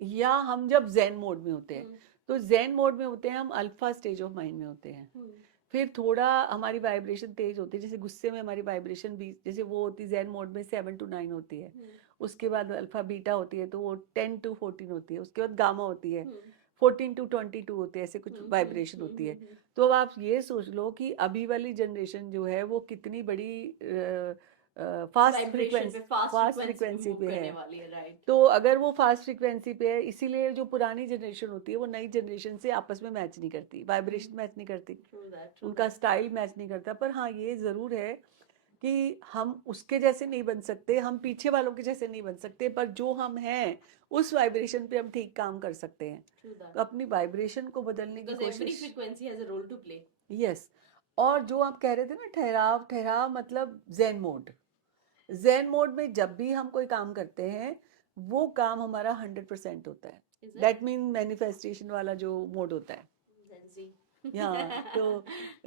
या हम जब ज़ेन मोड में होते हैं, तो ज़ेन मोड में होते हैं हम, अल्फा स्टेज ऑफ माइंड में होते हैं। फिर थोड़ा हमारी वाइब्रेशन तेज होती है, जैसे गुस्से में हमारी वाइब्रेशन भी, जैसे वो होती है ज़ेन मोड में 7 to 9 होती है, उसके बाद अल्फा बीटा होती है तो वो 10 to 14 होती है, उसके बाद गामा होती है 14 to 22 होती है, ऐसे कुछ वाइब्रेशन होती है। तो अब आप ये सोच लो कि अभी वाली जनरेशन जो है वो कितनी बड़ी फास्ट Vibration पे fast फास्ट frequency पे फ्रिक्वेंसी move पे करने है। वाली है, right? तो अगर वो फास्ट फ्रिक्वेंसी पे है, इसीलिए जो पुरानी जनरेशन होती है वो नई जनरेशन से आपस में मैच नहीं करती, वाइब्रेशन मैच नहीं करती, True that. True उनका that. स्टाइल मैच नहीं करता। पर हाँ, ये ज़रूर है कि हम उसके जैसे नहीं बन सकते, हम पीछे वालों के जैसे नहीं बन सकते, पर जो हम हैं उस वाइब्रेशन पे हम ठीक काम कर सकते हैं। True that. तो अपनी वाइब्रेशन को बदलने की Because every कोशिश। frequency has a role to play. Yes. और जो आप कह रहे थे ना, ठहराव, ठहराव मतलब ज़ेन मोड। ज़ेन मोड में जब भी हम कोई काम करते हैं, वो काम हमारा 100% होता है। Is it? That mean manifestation वाला जो मोड होता है। Gen Z. हाँ,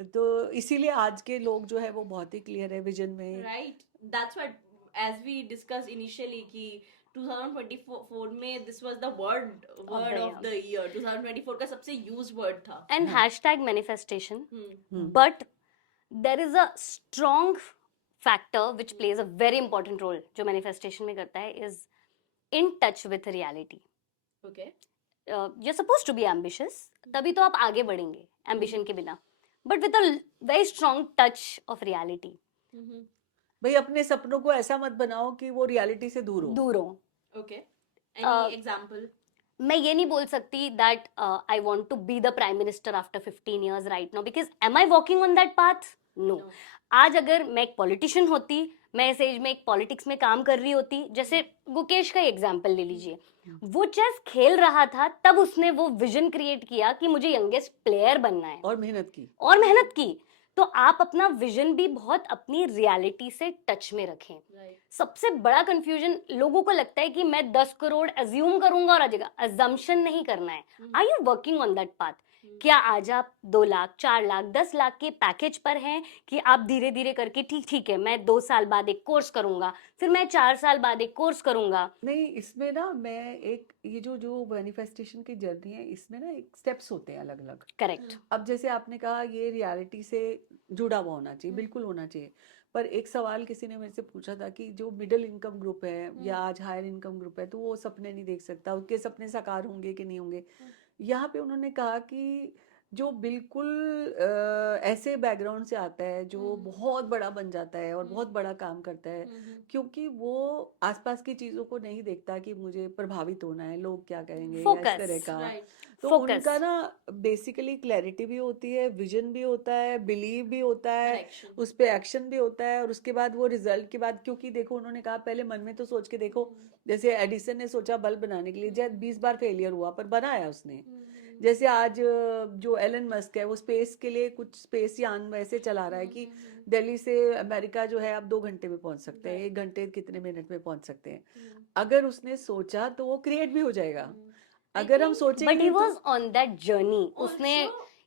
तो इसीलिए आज के लोग जो है वो बहुत ही क्लियर है विजन में। Right. That's what, as we discussed initially, कि 2024 में this was the word of the year. 2024 का सबसे used word था. And hashtag manifestation. Hmm. But there is a strong factor which plays a very important role जो manifestation में करता है, is in touch with reality. Okay. You're supposed to be ambitious, तभी तो आप आगे बढ़ेंगे ambition के बिना, but with a very strong touch of reality. भाई अपने सपनों को ऐसा मत बनाओ कि वो रियलिटी से दूर हो। दूर हो। Okay. Any example? मैं ये नहीं बोल सकती that I want to be the prime minister after 15 years right now, because am I walking on that path? No. आज अगर मैं एक पॉलिटिशियन होती, मैं इस एज में एक पॉलिटिक्स में काम कर रही होती, जैसे गुकेश का एग्जाम्पल ले लीजिए, वो चेस खेल रहा था तब उसने वो विजन क्रिएट किया कि मुझे यंगेस्ट प्लेयर बनना है, और मेहनत की। तो आप अपना विजन भी बहुत अपनी रियलिटी से टच में रखें। Right. सबसे बड़ा कंफ्यूजन लोगों को लगता है कि मैं 10 करोड़ अज्यूम करूंगा और आ जाएगा। अजम्पशन नहीं करना है। Are you working on that path? क्या आज आप 2 लाख 4 लाख 10 लाख के पैकेज पर हैं कि आप धीरे धीरे करके ठीक है मैं 2 साल बाद एक कोर्स करूंगा, फिर मैं 4 साल बाद एक कोर्स करूंगा? नहीं, इसमें ना मैं एक ये जो मैनिफेस्टेशन की जर्नी है, इसमें ना एक स्टेप्स होते हैं अलग अलग। करेक्ट। अब जैसे आपने कहा ये रियलिटी से जुड़ा हुआ होना चाहिए, बिल्कुल होना चाहिए। पर एक सवाल किसी ने मेरे से पूछा था कि जो मिडिल इनकम ग्रुप है या आज हायर इनकम ग्रुप है, तो वो सपने नहीं देख सकता, उसके सपने साकार होंगे कि नहीं होंगे। यहाँ पे उन्होंने कहा कि जो बिल्कुल ऐसे बैकग्राउंड से आता है, जो बहुत बड़ा बन जाता है और बहुत बड़ा काम करता है, क्योंकि वो आसपास की चीज़ों को नहीं देखता कि मुझे प्रभावित होना है, लोग क्या कहेंगे या इस तरह का। तो Focus. उनका ना बेसिकली क्लैरिटी भी होती है, विजन भी होता है, बिलीव भी होता है, Action. उस पे एक्शन भी होता है, और उसके बाद वो रिजल्ट के बाद, क्योंकि देखो उन्होंने कहा पहले मन में तो सोच के देखो, जैसे एडिसन ने सोचा बल्ब बनाने के लिए, जब 20 बार फेलियर हुआ पर बनाया उसने। जैसे आज जो एलन मस्क है वो स्पेस के लिए कुछ स्पेस यान वैसे चला रहा है कि दिल्ली से अमेरिका जो है आप 2 घंटे में पहुंच सकते हैं, 1 घंटे कितने मिनट में पहुंच सकते हैं। अगर उसने सोचा तो वो क्रिएट भी हो जाएगा। अगर हम सोचेंगे बट ही नहीं वॉज ऑन दैट जर्नी, उसने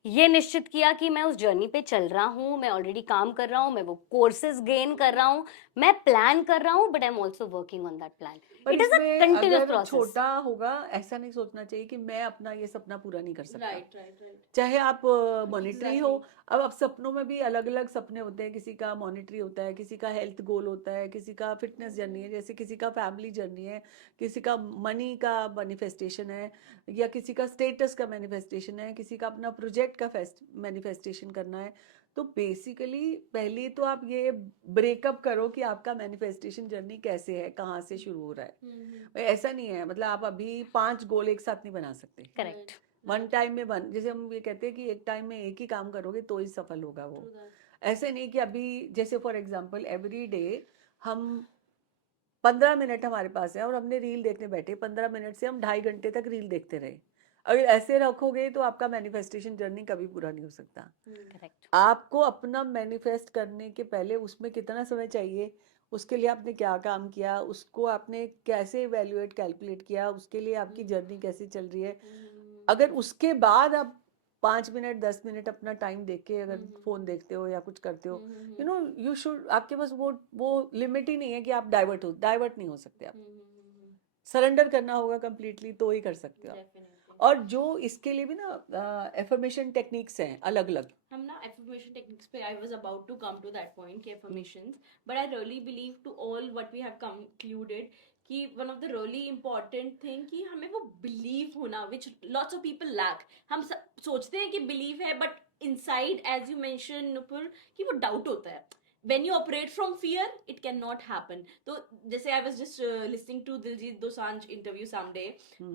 ये निश्चित किया कि मैं उस जर्नी पे चल रहा हूँ, मैं ऑलरेडी काम कर रहा हूँ, मैं वो कोर्सेज गेन कर रहा हूँ, मैं प्लान कर रहा हूँ, but I am also working on that plan. पर इट इज अ इसमें कंटिन्यूस अगर प्रोसेस. छोटा होगा ऐसा नहीं सोचना चाहिए कि मैं अपना ये सपना पूरा नहीं कर सकता। Right, right, right. चाहे आप मॉनिटरी हो, Exactly. अब आप सपनों में भी अलग अलग सपने होते हैं, किसी का मॉनिटरी होता है, किसी का हेल्थ गोल होता है, किसी का फिटनेस जर्नी है, जैसे किसी का फैमिली जर्नी है, किसी का मनी का मैनिफेस्टेशन है, या किसी का स्टेटस का मैनिफेस्टेशन है, किसी का अपना प्रोजेक्ट का मैनिफेस्टेशन करना है। तो beसिकली पहले तो आप ये ब्रेकअप करो कि आपका मैनिफेस्टेशन जर्नी कैसे है, कहाँ से शुरू हो रहा है। ऐसा नहीं है, मतलब आप अभी 5 गोल एक साथ नहीं बना सकते। करेक्ट. वन टाइम में बन, जैसे हम ये कहते हैं कि एक टाइम में एक ही काम करोगे तो ही सफल होगा वो। True that. ऐसे नहीं कि अभी जैसे फॉर एग्जांपल एवरी डे हम 15 मिनट हमारे पास है और हमने रील देखने बैठे, 15 मिनट से हम 2.5 घंटे तक रील देखते रहे। अगर ऐसे रखोगे तो आपका मैनिफेस्टेशन जर्नी कभी पूरा नहीं हो सकता। करेक्ट. आपको अपना मैनिफेस्ट करने के पहले उसमें कितना समय चाहिए, उसके लिए आपने क्या काम किया, उसको आपने कैसे इवेल्युएट कैलकुलेट किया, उसके लिए आपकी जर्नी कैसी चल रही है। अगर उसके बाद आप 5 मिनट 10 मिनट अपना टाइम देख के अगर फोन देखते हो या कुछ करते हो, यू नो यू शुड, आपके पास वो लिमिट ही नहीं है कि आप डाइवर्ट नहीं हो सकते। आप सरेंडर करना होगा कंप्लीटली तो ही कर सकते हो आप। Definitely. और जो इसके लिए भी ना एफर्मेशन टेक्निक्स हैं अलग अलग। हम ना affirmation techniques पे I was about to come to that point कि affirmations, but I really believe to all what we have concluded कि one of the really important thing कि हमें वो belief होना which lots of people lack. हम सोचते हैं कि belief है but inside as you mentioned Nupur कि वो doubt होता है. When you operate from fear, it cannot happen. तो जैसे I was just listening to Diljit Dosanjh interview someday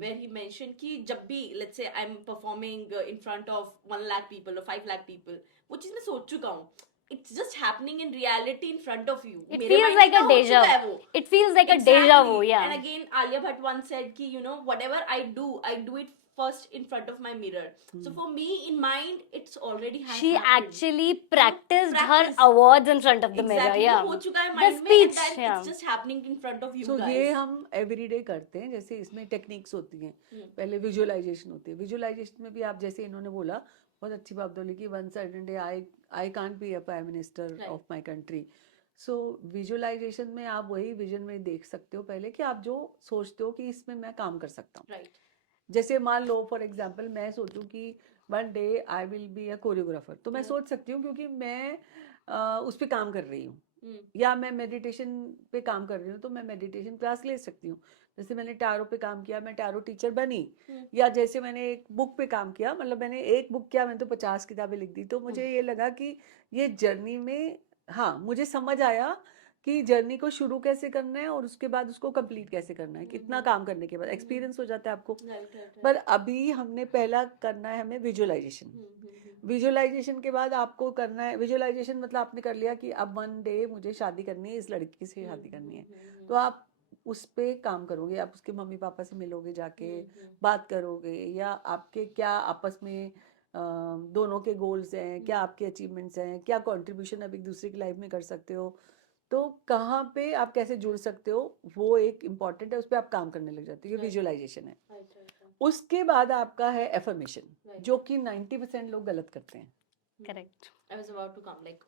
where he mentioned कि जब भी let's say I'm performing in front of 1 lakh people or 5 lakh people, वो चीज मैं सोच चुका हूँ. It's just happening in reality in front of you. It मेरे feels mind like में a हो deja. चुका है वो. It feels like a Exactly. deja vu. Yeah. And again, Alia Bhatt once said कि you know whatever I do it first in front of my mirror. So for me, in mind, it's already has She happened. actually practiced her Practice. awards in front of the mirror. Exactly. Yeah. वो हो चुका है The mind में speech. and then Yeah. it's just happening in front of you So guys. ये हम everyday करते हैं, जैसे इसमें टेक्निक्स होती हैं। पहले विजुअलाइजेशन होती है, विजुअलाइजेशन में भी आप जैसे इन्होंने बोला, बहुत अच्छी बात बोली कि one certain day I can't be a prime minister of my country. So visualisation में आप वही विजन में देख सकते हो पहले कि आप जो सोचते हो कि इसमें मैं काम कर सकता हूँ। Right. जैसे मान लो फॉर एग्जांपल मैं सोचूं कि one day I will be a choreographer, तो मैं सोच सकती हूँ क्योंकि मैं उस पर काम कर रही हूँ। या मैं मेडिटेशन पे काम कर रही हूँ तो मैं मेडिटेशन क्लास ले सकती हूँ। जैसे मैंने टैरो पे काम किया, मैं टैरो टीचर बनी। या जैसे मैंने एक बुक पे काम किया, मतलब मैंने एक बुक किया, मैंने तो 50 किताबें लिख दी। तो मुझे ये लगा कि ये जर्नी में, हाँ मुझे समझ आया कि जर्नी को शुरू कैसे करना है और उसके बाद उसको कंप्लीट कैसे करना है। कितना काम करने के बाद एक्सपीरियंस हो जाता है आपको। पर अभी हमने पहला करना है हमें विजुअलाइजेशन। विजुअलाइजेशन के बाद आपको करना है, विजुअलाइजेशन मतलब आपने कर लिया कि अब वन डे मुझे शादी करनी है, इस लड़की से शादी करनी है, तो आप उस पे काम करोगे। आप उसके मम्मी पापा से मिलोगे, जाके बात करोगे, या आपके क्या आपस में दोनों के गोल्स हैं, क्या आपके अचीवमेंट्स हैं, क्या कंट्रीब्यूशन आप एक दूसरे की लाइफ में कर सकते हो, तो कहाँ पे आप कैसे जुड़ सकते हो, वो एक इम्पॉर्टेंट है, उस पर आप काम करने लग जाते हो। ये विजुअलाइजेशन है। उसके बाद आपका है एफर्मेशन, जो कि 90% लोग गलत करते हैं। Correct. I was about to come like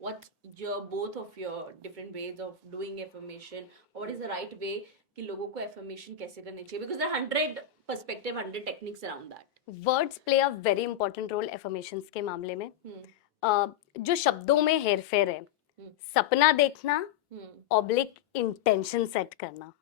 what's your both of your different ways of doing affirmation, or what is the right way कि लोगों को affirmation कैसे करनी चाहिए, because there are 100 perspective 100 techniques around that. Words play a very important role affirmations के मामले में. जो शब्दों में हेरफेर है, सपना देखना ऑब्लिक इंटेंशन सेट करना,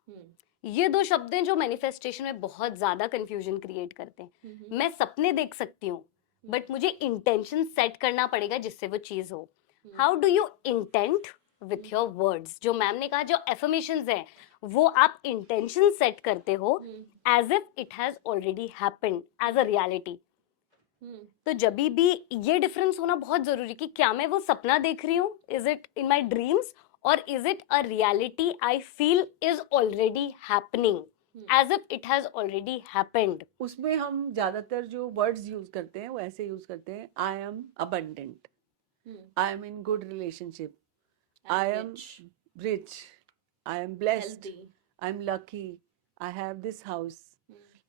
ये दो शब्द हैं जो मैनिफेस्टेशन में बहुत ज्यादा कंफ्यूजन क्रिएट करते हैं. मैं सपने देख सकती हूँ बट मुझे इंटेंशन सेट करना पड़ेगा जिससे वो चीज हो. How do you intent with your words. जो मैम ने कहा, जो affirmations हैं वो आप intention set करते हो as if it has already happened as a reality. तो जब भी ये डिफरेंस होना बहुत जरूरी कि क्या मैं वो सपना देख रही हूँ, is it in my dreams और is it a reality I feel is already happening as if it has already happened. उसमें हम ज्यादातर जो वर्ड्स यूज करते हैं वो ऐसे यूज करते हैं, I am abundant, I am in good relationship, I am rich, I am blessed, I am lucky, I have this house.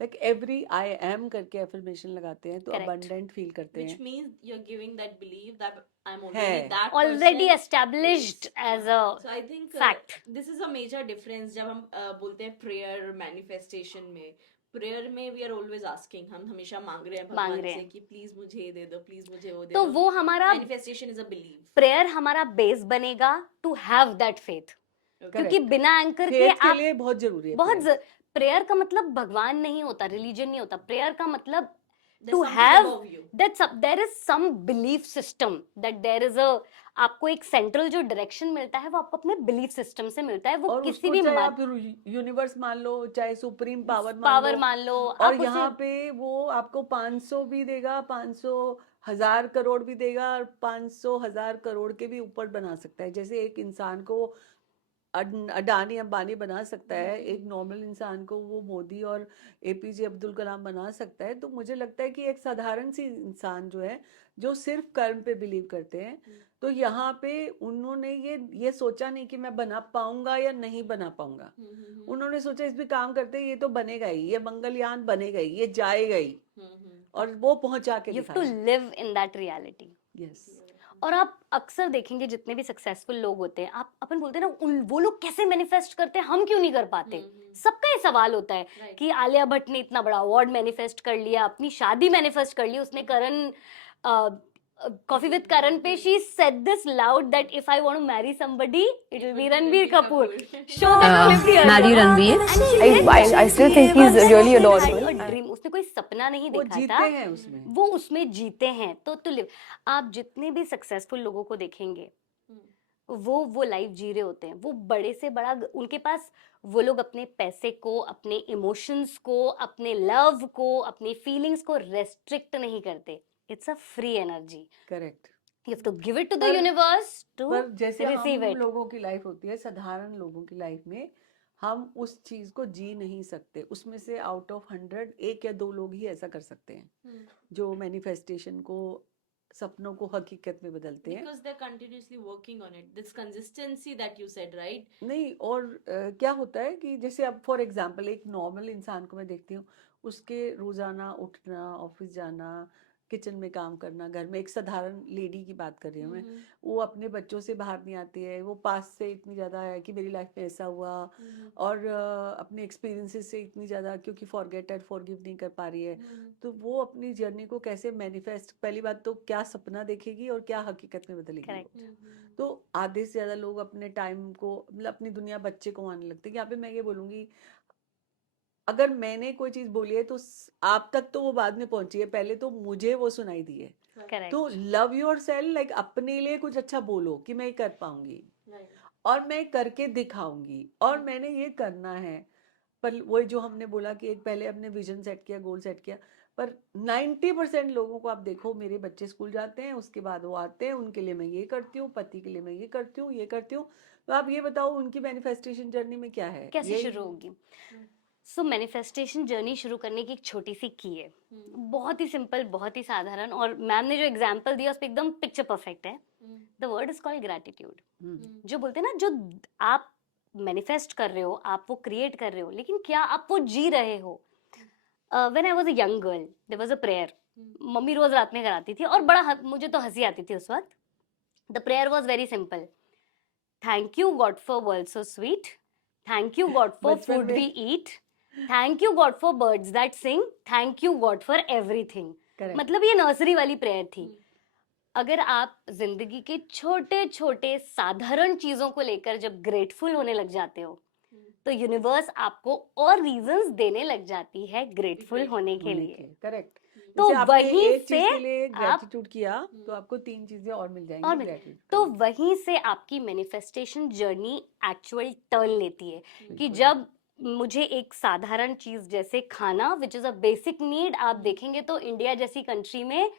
Like every I am करके एफर्मेशन लगाते हैं तो Correct. अबंडेंट फील करते Which हैं. means you're giving that belief that I'm है. already that already person. Established as a So I think fact. this is a major difference जब हम बोलते हैं prayer manifestation में. Prayer में we are always asking, हम हमेशा मांग रहे हैं भगवान से कि प्लीज मुझे ये दे दो, प्लीज मुझे वो दे तो दो. वो हमारा Manifestation is a belief. Prayer हमारा बेस बनेगा टू हैव दैट फेथ. क्योंकि बिना एंकर के फेथ के आप लिए बहुत जरूरी है. बहुत प्रेयर का मतलब भगवान नहीं होता, रिलीजन नहीं होता. प्रेयर का मतलब There's to something have above you. there is some belief system that there is a आपको एक सेंट्रल जो डायरेक्शन मिलता है वो आपको अपने बिलीफ सिस्टम से मिलता है. वो और किसी उसको भी चाहे आप यूनिवर्स मान लो, चाहे सुप्रीम पावर पावर लो, मान लो, और आप यहाँ उसे पे वो आपको 500 भी देगा, 500,000 करोड़ भी देगा, और 500,000 करोड़ के भी ऊपर बना सकता है. जैसे एक इंसान को अडानी अंबानी बना सकता है, एक नॉर्मल इंसान को वो मोदी और एपीजे अब्दुल कलाम बना सकता है. तो मुझे लगता है कि एक साधारण सी इंसान जो है, जो सिर्फ कर्म पे बिलीव करते हैं, तो यहाँ पे उन्होंने ये सोचा नहीं कि मैं बना पाऊंगा या नहीं बना पाऊंगा. उन्होंने सोचा इस पे काम करते हैं, ये तो बनेगा ही, ये मंगलयान बनेगा ही, ये जाएगा ही, और वो पहुंचा के you have to दिखाया. live in that reality. Yes. और आप अक्सर देखेंगे जितने भी सक्सेसफुल लोग होते हैं, आप अपन बोलते हैं ना वो लोग कैसे मैनिफेस्ट करते हैं, हम क्यों नहीं कर पाते. सबका ये सवाल होता है कि आलिया भट्ट ने इतना बड़ा अवार्ड मैनिफेस्ट कर लिया, अपनी शादी मैनिफेस्ट कर ली, उसने करण कॉफी विद करण पे she said this loud that if I want to marry somebody it will be Ranbir Kapoor. शो Marry Ranveer. I still think he's really adorable. Dream, उसने कोई सपना नहीं वो देखा जीते था, हैं उसमें. वो उसमें जीते हैं. तो लिव, आप जितने भी सक्सेसफुल लोगों को देखेंगे वो लाइफ जी रहे होते हैं. वो बड़े से बड़ा, उनके पास वो लोग अपने पैसे को, अपने इमोशंस को, अपने लव को, अपनी फीलिंग्स को रेस्ट्रिक्ट नहीं करते. It's a free energy. Correct. You have to give it to the universe to पर जैसे रिसीव हम इट. लोगों की लाइफ होती है, साधारण लोगों की लाइफ में हम उस चीज को जी नहीं सकते. उसमें से आउट ऑफ 100 1 या 2 लोग ही ऐसा कर सकते हैं जो मैनिफेस्टेशन को, सपनों को हकीकत में बदलते हैं. Because they're continuously working on it. This consistency that you said, right? नहीं, और क्या होता है कि जैसे अब फॉर एग्जांपल एक नॉर्मल इंसान को मैं देखती हूँ, उसके रोजाना उठना, ऑफिस जाना, किचन में काम करना, घर में, एक साधारण लेडी की बात कर रही हूँ मैं, वो अपने बच्चों से बाहर नहीं आती है, वो पास से इतनी ज़्यादा है कि मेरी लाइफ में ऐसा हुआ, और अपने एक्सपीरियंसेस से इतनी ज़्यादा, क्योंकि फॉरगेट एंड फॉरगिव नहीं कर पा रही है, तो वो अपनी जर्नी को कैसे मैनिफेस्ट, पहली बात तो क्या सपना देखेगी और क्या हकीकत में बदलेगी. Correct. तो आधे से ज़्यादा लोग अपने टाइम को, मतलब अपनी दुनिया बच्चे को मानने लगते हैं. यहाँ पे मैं ये बोलूँगी, अगर मैंने कोई चीज बोली है तो आप तक तो वो बाद में पहुंची है, पहले तो मुझे वो सुनाई दी है. Correct. तो लव योर सेल्फ, लाइक अपने लिए कुछ अच्छा बोलो कि मैं ये कर पाऊंगी और मैं करके दिखाऊंगी और मैंने ये करना है. पर वही जो हमने बोला कि एक पहले अपने विजन सेट किया, गोल सेट किया, पर 90% लोगों को आप देखो, मेरे बच्चे स्कूल जाते हैं, उसके बाद वो आते हैं, उनके लिए मैं ये करती हूँ, पति के लिए मैं ये करती हूँ, ये करती हूँ. तो आप ये बताओ उनकी मैनिफेस्टेशन जर्नी में क्या है, कैसे शुरू होगी. सो मैनिफेस्टेशन जर्नी शुरू करने की एक छोटी सी की है, बहुत ही सिंपल, बहुत ही साधारण, और मैम ने जो एग्जांपल दिया उस पर एकदम पिक्चर परफेक्ट है. The word is called gratitude. जो बोलते हैं ना, जो आप मैनिफेस्ट कर रहे हो, आप वो क्रिएट कर रहे हो, लेकिन क्या आप वो जी रहे हो. When I was a young girl, there was a prayer. Mummy रोज रात में कराती थी और बड़ा मुझे तो हंसी आती थी उस वक्त. The prayer was very simple. Thank you God for world so sweet, thank you God for food we eat, thank you God for birds that sing, thank you God for everything. मतलब ये nursery वाली prayer थी. अगर आप जिंदगी के छोटे छोटे साधारण चीजों को लेकर जब ग्रेटफुल होने लग जाते हो, तो यूनिवर्स आपको और रीजंस देने लग जाती है ग्रेटफुल होने के लिए। करेक्ट। तो जैसे आपने वहीं एक चीज से के लिए आप ग्रेटिट्यूड किया तो आपको 3 चीजें और मिल और जाएंगी मिल- ग्रेटिट्यूड तो वहीं से आपकी मैनिफेस्टेशन जर्नी एक्चुअल टर्न लेती है कि जब मुझे एक साधारण चीज जैसे खाना which is a basic need, आप देखेंगे तो इंडिया जैसी कंट्री में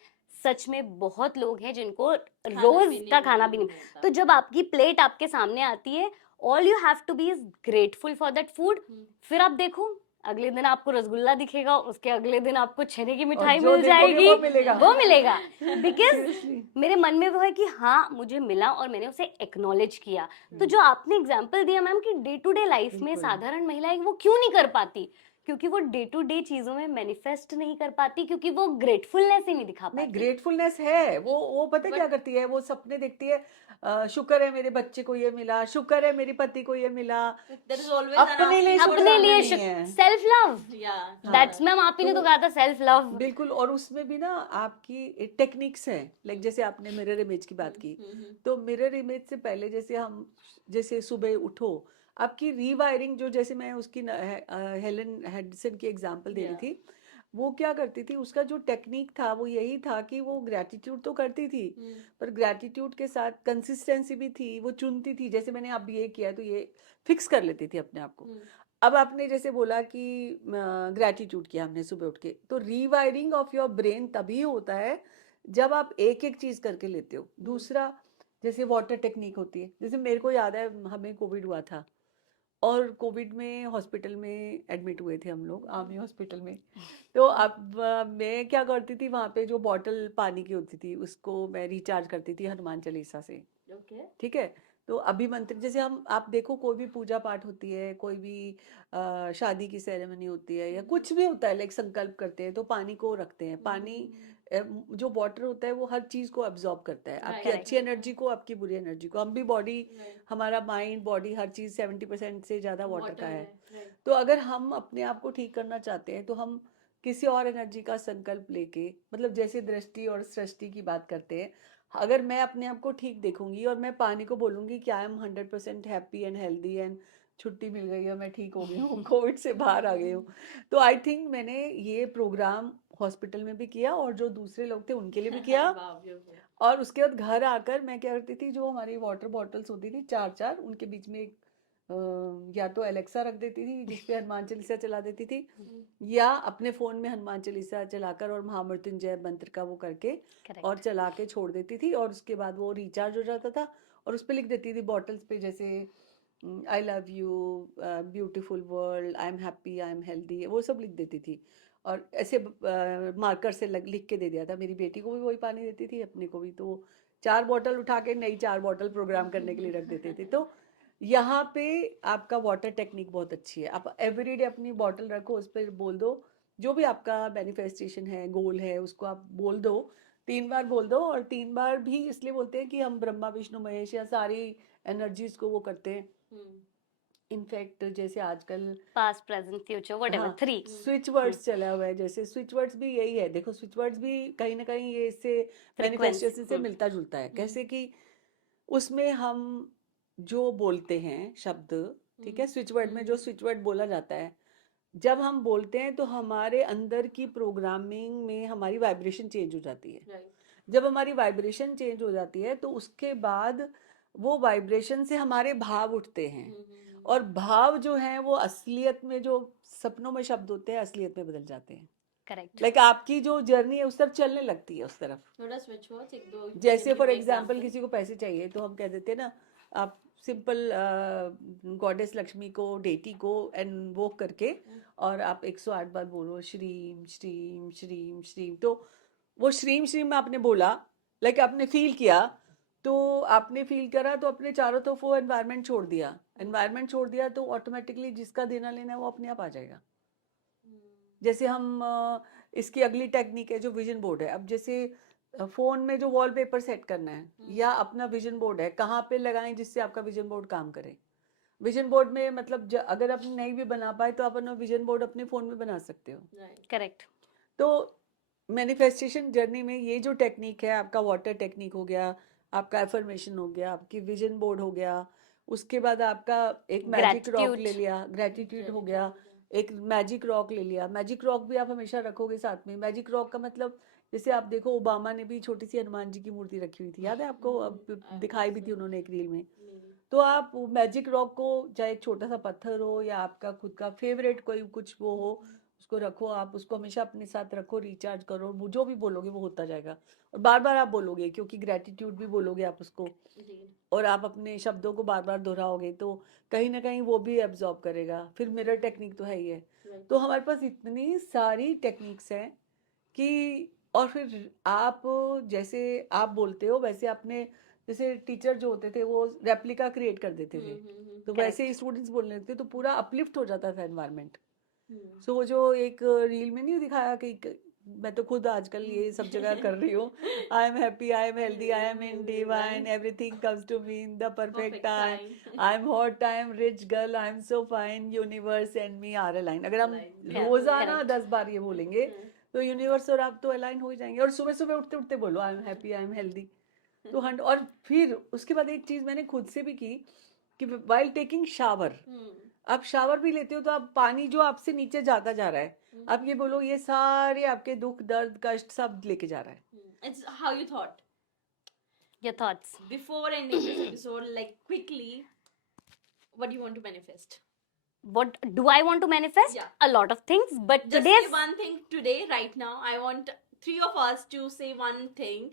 सच में बहुत लोग हैं जिनको रोज का खाना भी नहीं। तो जब आपकी प्लेट आपके सामने आती है, all you have to be is grateful for that food. फिर आप देखो अगले दिन आपको रसगुल्ला दिखेगा, उसके अगले दिन आपको छेने की मिठाई जो मिल देखोगे जाएगी, वो मिलेगा। वो मिलेगा। Because Seriously. मेरे मन में वो है कि हाँ मुझे मिला और मैंने उसे एक्नॉलेज किया। तो जो आपने एग्जांपल दिया मैम कि डे टू डे लाइफ में बिल्कुल। साधारण महिलाएं वो क्यों नहीं कर पाती, क्योंकि वो डे टू डे चीजों में मैनिफेस्ट नहीं कर पाती, क्योंकि वो ग्रेटफुलनेस ही नहीं दिखा नहीं, पाती। ग्रेटफुलनेस है, वो पता क्या करती है, वो सपने देखती है, शुक्र है मेरे बच्चे को ये मिला, शुक्र है मेरे पति को ये मिला, There is always अपने लिए शुक्र अपने लिए नहीं है। Self love, Yeah. That's ma'am आप ही ने तो तो- कहा था सेल्फ लव। बिल्कुल। और उसमें भी ना आपकी टेक्निक्स हैं, लाइक जैसे आपने मिरर इमेज की बात की, तो मिरर इमेज से पहले जैसे सुबह उठो, आपकी रीवायरिंग जो, जैसे मैं उसकी हेलन हेडसन की एग्जांपल दे रही Yeah. थी, वो क्या करती थी, उसका जो टेक्निक था वो यही था कि वो ग्रैटिट्यूड तो करती थी, पर ग्रैटिट्यूड के साथ कंसिस्टेंसी भी थी, वो चुनती थी, जैसे मैंने अब ये किया तो ये फिक्स कर लेती थी अपने आप को। अब आपने जैसे बोला कि ग्रैटिट्यूड किया हमने सुबह उठ के, तो रीवायरिंग ऑफ योर ब्रेन तभी होता है जब आप एक एक चीज करके लेते हो। दूसरा, जैसे वाटर टेक्निक होती है, जैसे मेरे को याद है हमें कोविड हुआ था और कोविड में हॉस्पिटल में एडमिट हुए थे हम लोग, आर्मी हॉस्पिटल में। तो अब मैं क्या करती थी, वहाँ पे जो बॉटल पानी की होती थी उसको मैं रिचार्ज करती थी हनुमान चालीसा से। Okay. ठीक है। तो अभिमंत्रित, जैसे हम आप देखो कोई भी पूजा पाठ होती है, कोई भी शादी की सेरेमनी होती है या कुछ भी होता है, लाइक संकल्प करते हैं तो पानी को रखते हैं। पानी जो वाटर होता है वो हर चीज को अब्जॉर्ब करता है, आपकी Correct. अच्छी एनर्जी को, आपकी बुरी एनर्जी को। हम भी बॉडी, हमारा माइंड बॉडी हर चीज 70% से ज्यादा वाटर का है। तो अगर हम अपने आप को ठीक करना चाहते हैं तो हम किसी और एनर्जी का संकल्प लेके, मतलब जैसे दृष्टि और सृष्टि की बात करते हैं, अगर मैं अपने आप को ठीक देखूंगी और मैं पानी को बोलूंगी कि I am 100% happy and healthy and छुट्टी मिल गई है, मैं ठीक हो गई हूँ, कोविड से बाहर आ गई हूँ, तो आई थिंक मैंने ये प्रोग्राम हॉस्पिटल में भी किया और जो दूसरे लोग थे उनके लिए भी किया। और उसके बाद घर आकर मैं क्या करती थी, जो हमारी वाटर बॉटल्स होती थी 4-4, उनके बीच में एक या तो एलेक्सा रख देती थी जिसपे हनुमान चालीसा चला देती थी, या अपने फोन में हनुमान चालीसा चलाकर और महामृत्युंजय मंत्र का वो करके Correct. और चला के छोड़ देती थी, और उसके बाद वो रिचार्ज हो जाता था। और उस पर लिख देती थी बॉटल्स पे, जैसे I love you, beautiful world, I am happy, I am healthy, वो सब लिख देती थी। और ऐसे मार्कर से लिख के दे दिया था। मेरी बेटी को भी वही पानी देती थी, अपने को भी। तो 4 बॉटल उठा के नई 4 बॉटल प्रोग्राम करने के लिए रख देते थे। तो यहाँ पे आपका वाटर टेक्निक बहुत अच्छी है। आप एवरीडे अपनी बॉटल रखो, उस पर बोल दो जो भी आपका मैनिफेस्टेशन है, गोल है, उसको आप बोल दो, 3 बार बोल दो। और 3 बार भी इसलिए बोलते हैं कि हम ब्रह्मा विष्णु महेश या सारी एनर्जीज को वो करते हैं। इनफैक्ट जैसे आजकल past present future whatever 3 switch words चला हुआ है, जैसे स्विच वर्ड्स भी यही है। देखो स्विच वर्ड्स भी कहीं ना कहीं ये इससे मैनिफेस्टेशन से मिलता जुलता है। कैसे कि उसमें हम जो बोलते हैं शब्द, ठीक है, स्विच वर्ड में जो स्विच वर्ड बोला जाता है, जब हम बोलते हैं तो हमारे अंदर की प्रोग्रामिंग में हमारी वाइब्रेशन चेंज हो जाती है। जब हमारी वाइब्रेशन चेंज हो जाती है तो उसके बाद वो वाइब्रेशन से हमारे भाव उठते हैं, और भाव जो हैं वो असलियत में, जो सपनों में शब्द होते हैं, असलियत में बदल जाते हैं। करेक्ट। लाइक आपकी जो जर्नी है उस तरफ चलने लगती है, उस तरफ। थोड़ा स्विच वर्ड्स एक दो जैसे फॉर एग्जाम्पल किसी को पैसे चाहिए तो हम कह देते हैं ना, आप सिंपल गॉडेस लक्ष्मी को, डेटी को इन्वोक करके, और आप 108 बार बोलो श्रीम श्रीम श्रीम श्रीम। तो वो श्रीम श्रीम आपने बोला, लाइक आपने फील किया, तो आपने फील करा तो अपने चारों तरफ वो एनवायरनमेंट छोड़ दिया। एनवायरनमेंट छोड़ दिया तो ऑटोमेटिकली जिसका देना लेना है वो अपने आप आ जाएगा। जैसे हम इसकी अगली टेक्निक है जो विजन बोर्ड है। अब जैसे फोन में जो वॉलपेपर सेट करना है या अपना विजन बोर्ड है, कहाँ पे लगाएं जिससे आपका विजन बोर्ड काम करे। विजन बोर्ड में मतलब अगर आप नहीं भी बना पाए तो आप अपना विजन बोर्ड अपने फोन में बना सकते हो। करेक्ट। तो मैनिफेस्टेशन जर्नी में ये जो टेक्निक है, आपका वाटर टेक्निक हो गया, आपका एफर्मेशन हो गया, आपकी विजन बोर्ड हो गया, उसके बाद आपका एक मैजिक रॉक Gratitude. ले लिया, ग्रेटिट्यूड हो गया, एक मैजिक रॉक ले लिया। मैजिक रॉक भी आप हमेशा रखोगे साथ में। मैजिक रॉक का मतलब जैसे आप देखो ओबामा ने भी छोटी सी हनुमान जी की मूर्ति रखी हुई थी, याद है आपको? अब दिखाई भी थी उन्होंने एक रील में। तो आप मैजिक रॉक को, चाहे एक छोटा सा पत्थर हो या आपका खुद का फेवरेट कोई कुछ वो हो, उसको रखो। आप उसको हमेशा अपने साथ रखो, रिचार्ज करो। वो जो भी बोलोगे वो होता जाएगा, और बार बार आप बोलोगे, क्योंकि ग्रेटिट्यूड भी बोलोगे आप उसको, और आप अपने शब्दों को बार बार दोहराओगे तो कहीं ना कहीं वो भी एब्जॉर्ब करेगा। फिर मिरर टेक्निक तो है ही है। तो हमारे पास इतनी सारी टेक्निक्स हैं कि, और फिर आप जैसे आप बोलते हो वैसे आपने, जैसे टीचर जो होते थे वो रेप्लिका क्रिएट कर देते थे, तो वैसे ही स्टूडेंट्स बोलने लगते तो पूरा अपलिफ्ट हो जाता था एनवायरनमेंट। सो वो जो एक रील में नहीं दिखाया कि मैं तो खुद आजकल ये सब जगह कर रही हूँ, I am happy, I am healthy, I am in divine, everything comes to me in the perfect time, I am hot, I am rich girl, I am so fine, universe and me are align. अगर हम रोजाना correct. 10 बार ये बोलेंगे तो universe और आप तो align हो ही जाएंगे। और सुबह सुबह उठते उठते बोलो आई am happy, I am healthy. तो और फिर उसके बाद एक चीज मैंने खुद से भी की कि वाइल टेकिंग शावर, आप शावर भी लेते हो तो आप पानी जो आपसे नीचे जाता जा रहा है, आप ये बोलो ये सारे आपके दुख दर्द कष्ट सब लेके जा रहा है। It's how you thought. Your thoughts. Before ending this episode, like quickly, what do you want to manifest? What do I want to manifest? Yeah. A lot of things, but Just today's say one thing today, right now. I want three of us to say one thing,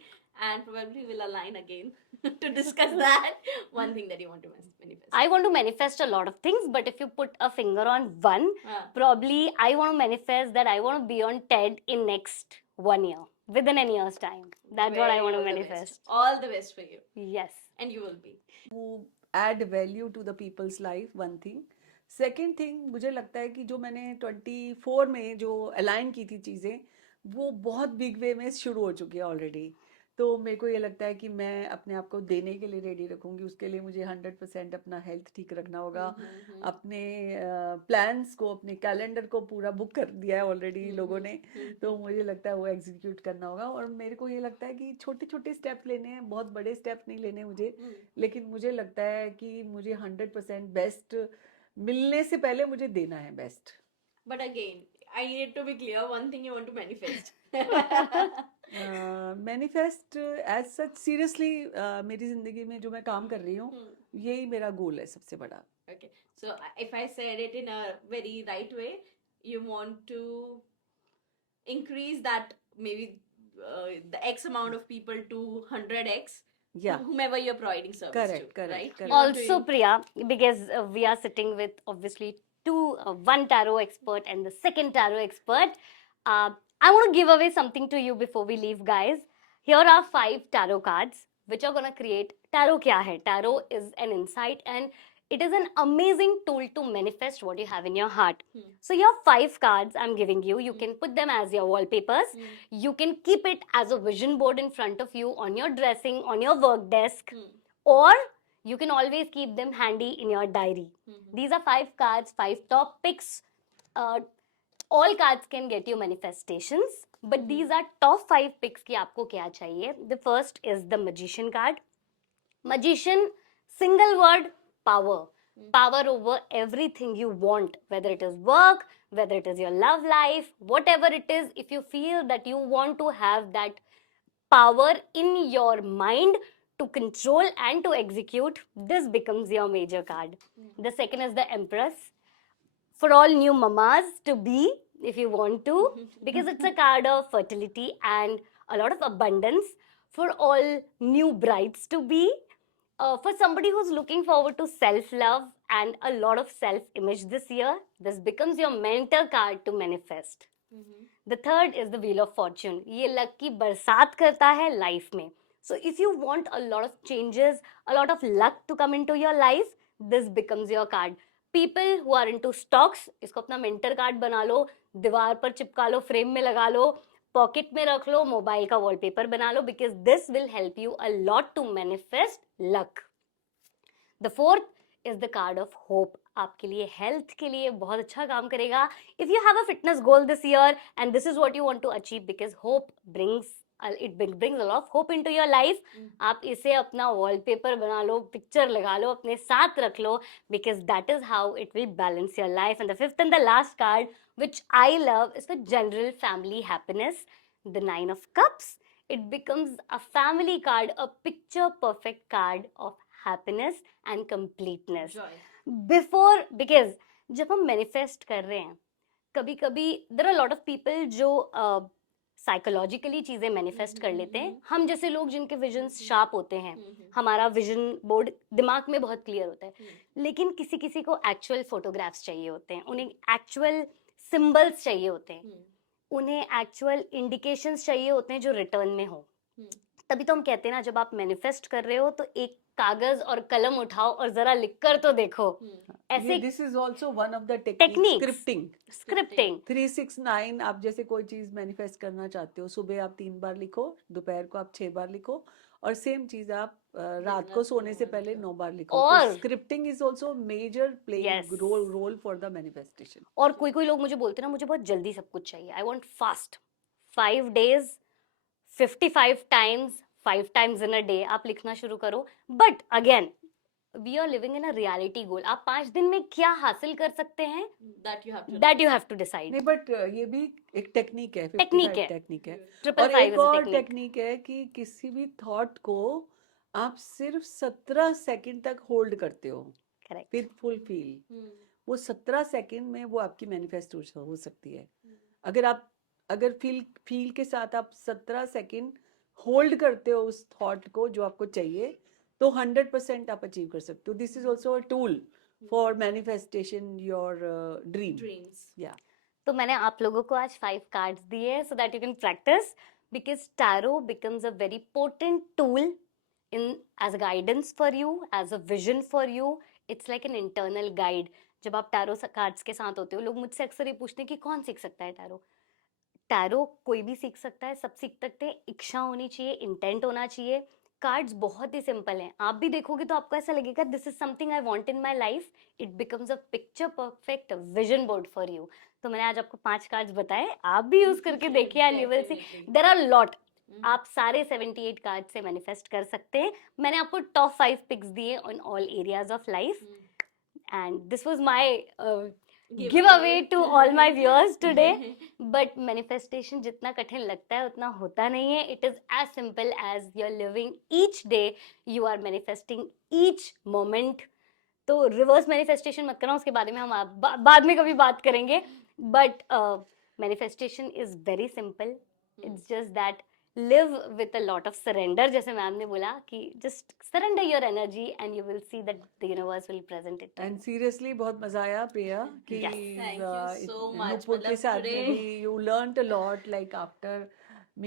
and probably we'll align again to discuss that. One thing that you want to manifest. I want to manifest a lot of things, but if you put a finger on one, probably I want to manifest that I want to be on TED in next 1 year, within a year's time. That's what I want to All the manifest. best. All the best for you, Yes. and you will be. who add value to the people's life, one thing. Second thing, मुझे लगता है कि जो मैंने 24 में जो align की थी चीज़ें, वो बहुत बिग वे में शुरू हो चुकी है ऑलरेडी। तो मेरे को ये लगता है कि मैं अपने आप को देने के लिए रेडी रखूँगी। उसके लिए मुझे 100% अपना हेल्थ ठीक रखना होगा। अपने प्लान्स को, अपने कैलेंडर को पूरा बुक कर दिया है ऑलरेडी लोगों ने, तो मुझे लगता है वो एग्जीक्यूट करना होगा। और मेरे को ये लगता है कि छोटे छोटे स्टेप लेने हैं, बहुत बड़े स्टेप नहीं लेने मुझे, लेकिन मुझे लगता है कि मुझे 100% बेस्ट मिलने से पहले मुझे देना है best. But again, I need to be clear. One thing you want to manifest. Manifest as such seriously मेरी जिंदगी में जो मैं काम कर रही हूँ, यही मेरा गोल है सबसे बड़ा। Okay, so if I said it in a very right way, you want to increase that maybe the X amount of people to 100x. Yeah. Whomever you're providing service Correct, to, correct, right? correct. You want to Also, Priya, because we are sitting with obviously one tarot expert and the second tarot expert, I want to give away something to you before we leave, guys. Here are 5 tarot cards which are going to create. Tarot kya hai? Tarot is an insight and it is an amazing tool to manifest what you have in your heart. So here are 5 cards I'm giving you. You can put them as your wallpapers. You can keep it as a vision board in front of you on your dressing, on your work desk, or you can always keep them handy in your diary. These are 5 cards, 5 topics. All cards can get you manifestations, but these are top 5 picks ki aapko kya chahiye. The first is the Magician card. Magician, single word, power. Power over everything you want, whether it is work, whether it is your love life, whatever it is. If you feel that you want to have that power in your mind to control and to execute, this becomes your major card. The second is the Empress. For all new mamas to be, if you want to, because it's a card of fertility and a lot of abundance. For all new brides to be, for somebody who's looking forward to self-love and a lot of self-image this year, this becomes your mentor card to manifest. The third is the Wheel of Fortune. ये luck की बरसात करता है life में. So if you want a lot of changes, a lot of luck to come into your life, this becomes your card. People who are into stocks, इसको अपना mentor card बना लो, दीवार पर चिपका लो, frame में लगा लो, pocket में रख लो, mobile का wallpaper बना लो, because this will help you a lot to manifest luck. The fourth is the card of hope. आपके लिए health के लिए बहुत अच्छा काम करेगा. If you have a fitness goal this year and this is what you want to achieve, because hope brings it brings a lot of hope into your life. आप इसे अपना wallpaper बना लो, picture लगा लो, अपने साथ रख लो, because that is how it will balance your life. And the fifth and the last card, which I love, is the general family happiness, the Nine of Cups. It becomes a family card, a picture perfect card of happiness and completeness. Joy. Because जब हम manifest कर रहे हैं, कभी कभी there are a lot of people जो psychologically चीजें manifest कर लेते हैं. हम जैसे लोग जिनके विजन्स शार्प होते हैं, हमारा विजन बोर्ड दिमाग में बहुत क्लियर होता है, लेकिन किसी किसी को एक्चुअल फोटोग्राफ्स चाहिए होते हैं, उन्हें एक्चुअल सिंबल्स चाहिए होते हैं, उन्हें एक्चुअल इंडिकेशंस चाहिए होते हैं जो रिटर्न में हो. तभी तो हम कहते हैं ना, जब आप मैनिफेस्ट कर रहे हो तो एक कागज और कलम उठाओ और जरा लिखकर तो देखो. ऐसे this is also one of the Techniques. Scripting. Scripting 369 आप जैसे कोई चीज मैनिफेस्ट करना चाहते हो, सुबह आप 3 बार लिखो, दोपहर को आप 6 बार लिखो, और सेम चीज आप रात को सोने से पहले 9 बार लिखो. और scripting is also major playing Yes. Role for the manifestation. और कोई कोई लोग मुझे बोलते हैं ना, मुझे बहुत जल्दी सब कुछ चाहिए, I want fast. 5 days 55 times 5 times in a day आप लिखना शुरू करो. But again we are living in a reality goal. आप 5 दिन में क्या हासिल कर सकते हैं, That you have to. That you have to decide. नहीं, बट ये भी एक टेक्निक है. टेक्निक है. टेक्निक है. ट्रिपल और 5 एक इज अ और टेक्निक. टेक्निक है कि किसी भी थॉट को आप सिर्फ 17 सेकंड तक होल्ड करते हो करेक्ट. With full feel. वो 17 सेकंड में वो आपकी मैनिफेस्ट हो सकती है. अगर फील के साथ आप 17 सेकंड होल्ड करते हो उस थॉट को जो आपको चाहिए, तो 100% आप अचीव कर सकते हो. This is also a tool for manifestation your dream. Dreams. या तो मैंने आप लोगों को आज 5 कार्ड्स दिए so that you can practise, because tarot becomes a very potent tool in as a guidance for you, as a vision for you. It's like an internal guide. जब आप टैरो कार्ड्स के साथ होते हो, लोग मुझसे अक्सर ये पूछते हैं कि कौन सीख सकता है टैरो. टैरो कोई भी सीख सकता है, सब सीख सकते हैं. इच्छा होनी चाहिए, इंटेंट होना चाहिए. कार्ड्स बहुत ही सिंपल हैं. आप भी देखोगे तो आपको ऐसा लगेगा this is something I want in my life. It becomes a picture perfect vision board for you. तो मैंने आज आपको 5 कार्ड्स बताए, आप भी यूज करके देखिए and you will see there are lot. आप सारे 78 कार्ड से मैनिफेस्ट कर सकते हैं. मैंने आपको टॉप 5 पिक्स दिए on all areas of life, and this was my giveaway to all my viewers today. But manifestation जितना कठिन लगता है उतना होता नहीं है. It is as simple as you are living each day, you are manifesting each moment. तो reverse manifestation मत करना, उसके बारे में हम बाद में कभी बात करेंगे. But manifestation is very simple. It's just that live with a lot of surrender. जैसे मैम ने बोला कि just surrender your energy and you will see that the universe will present it. And seriously बहुत मजा आया प्रिया कि Yes. Thank you so much. Nupur के मतलब साथ में today- भी you learned a lot, like after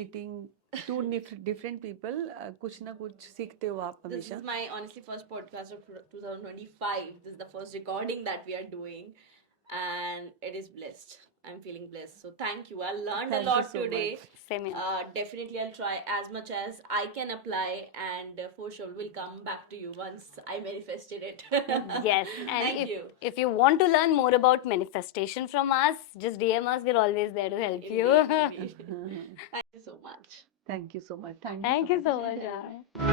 meeting 2 different people. कुछ ना कुछ सीखते हो आप This हमेशा. is my honestly first podcast of 2025. This is the first recording that we are doing, and it is blessed. I'm feeling blessed. So thank you. I learned Thank a you lot so today. Same here. Definitely, I'll try as much as I can apply, and for sure, we'll come back to you once I manifested it. Yes, and Thank you. if you want to learn more about manifestation from us, just DM us. We're always there to help you. Indeed, indeed. Thank you so much. Thank you so much. Thank you so much. yaar.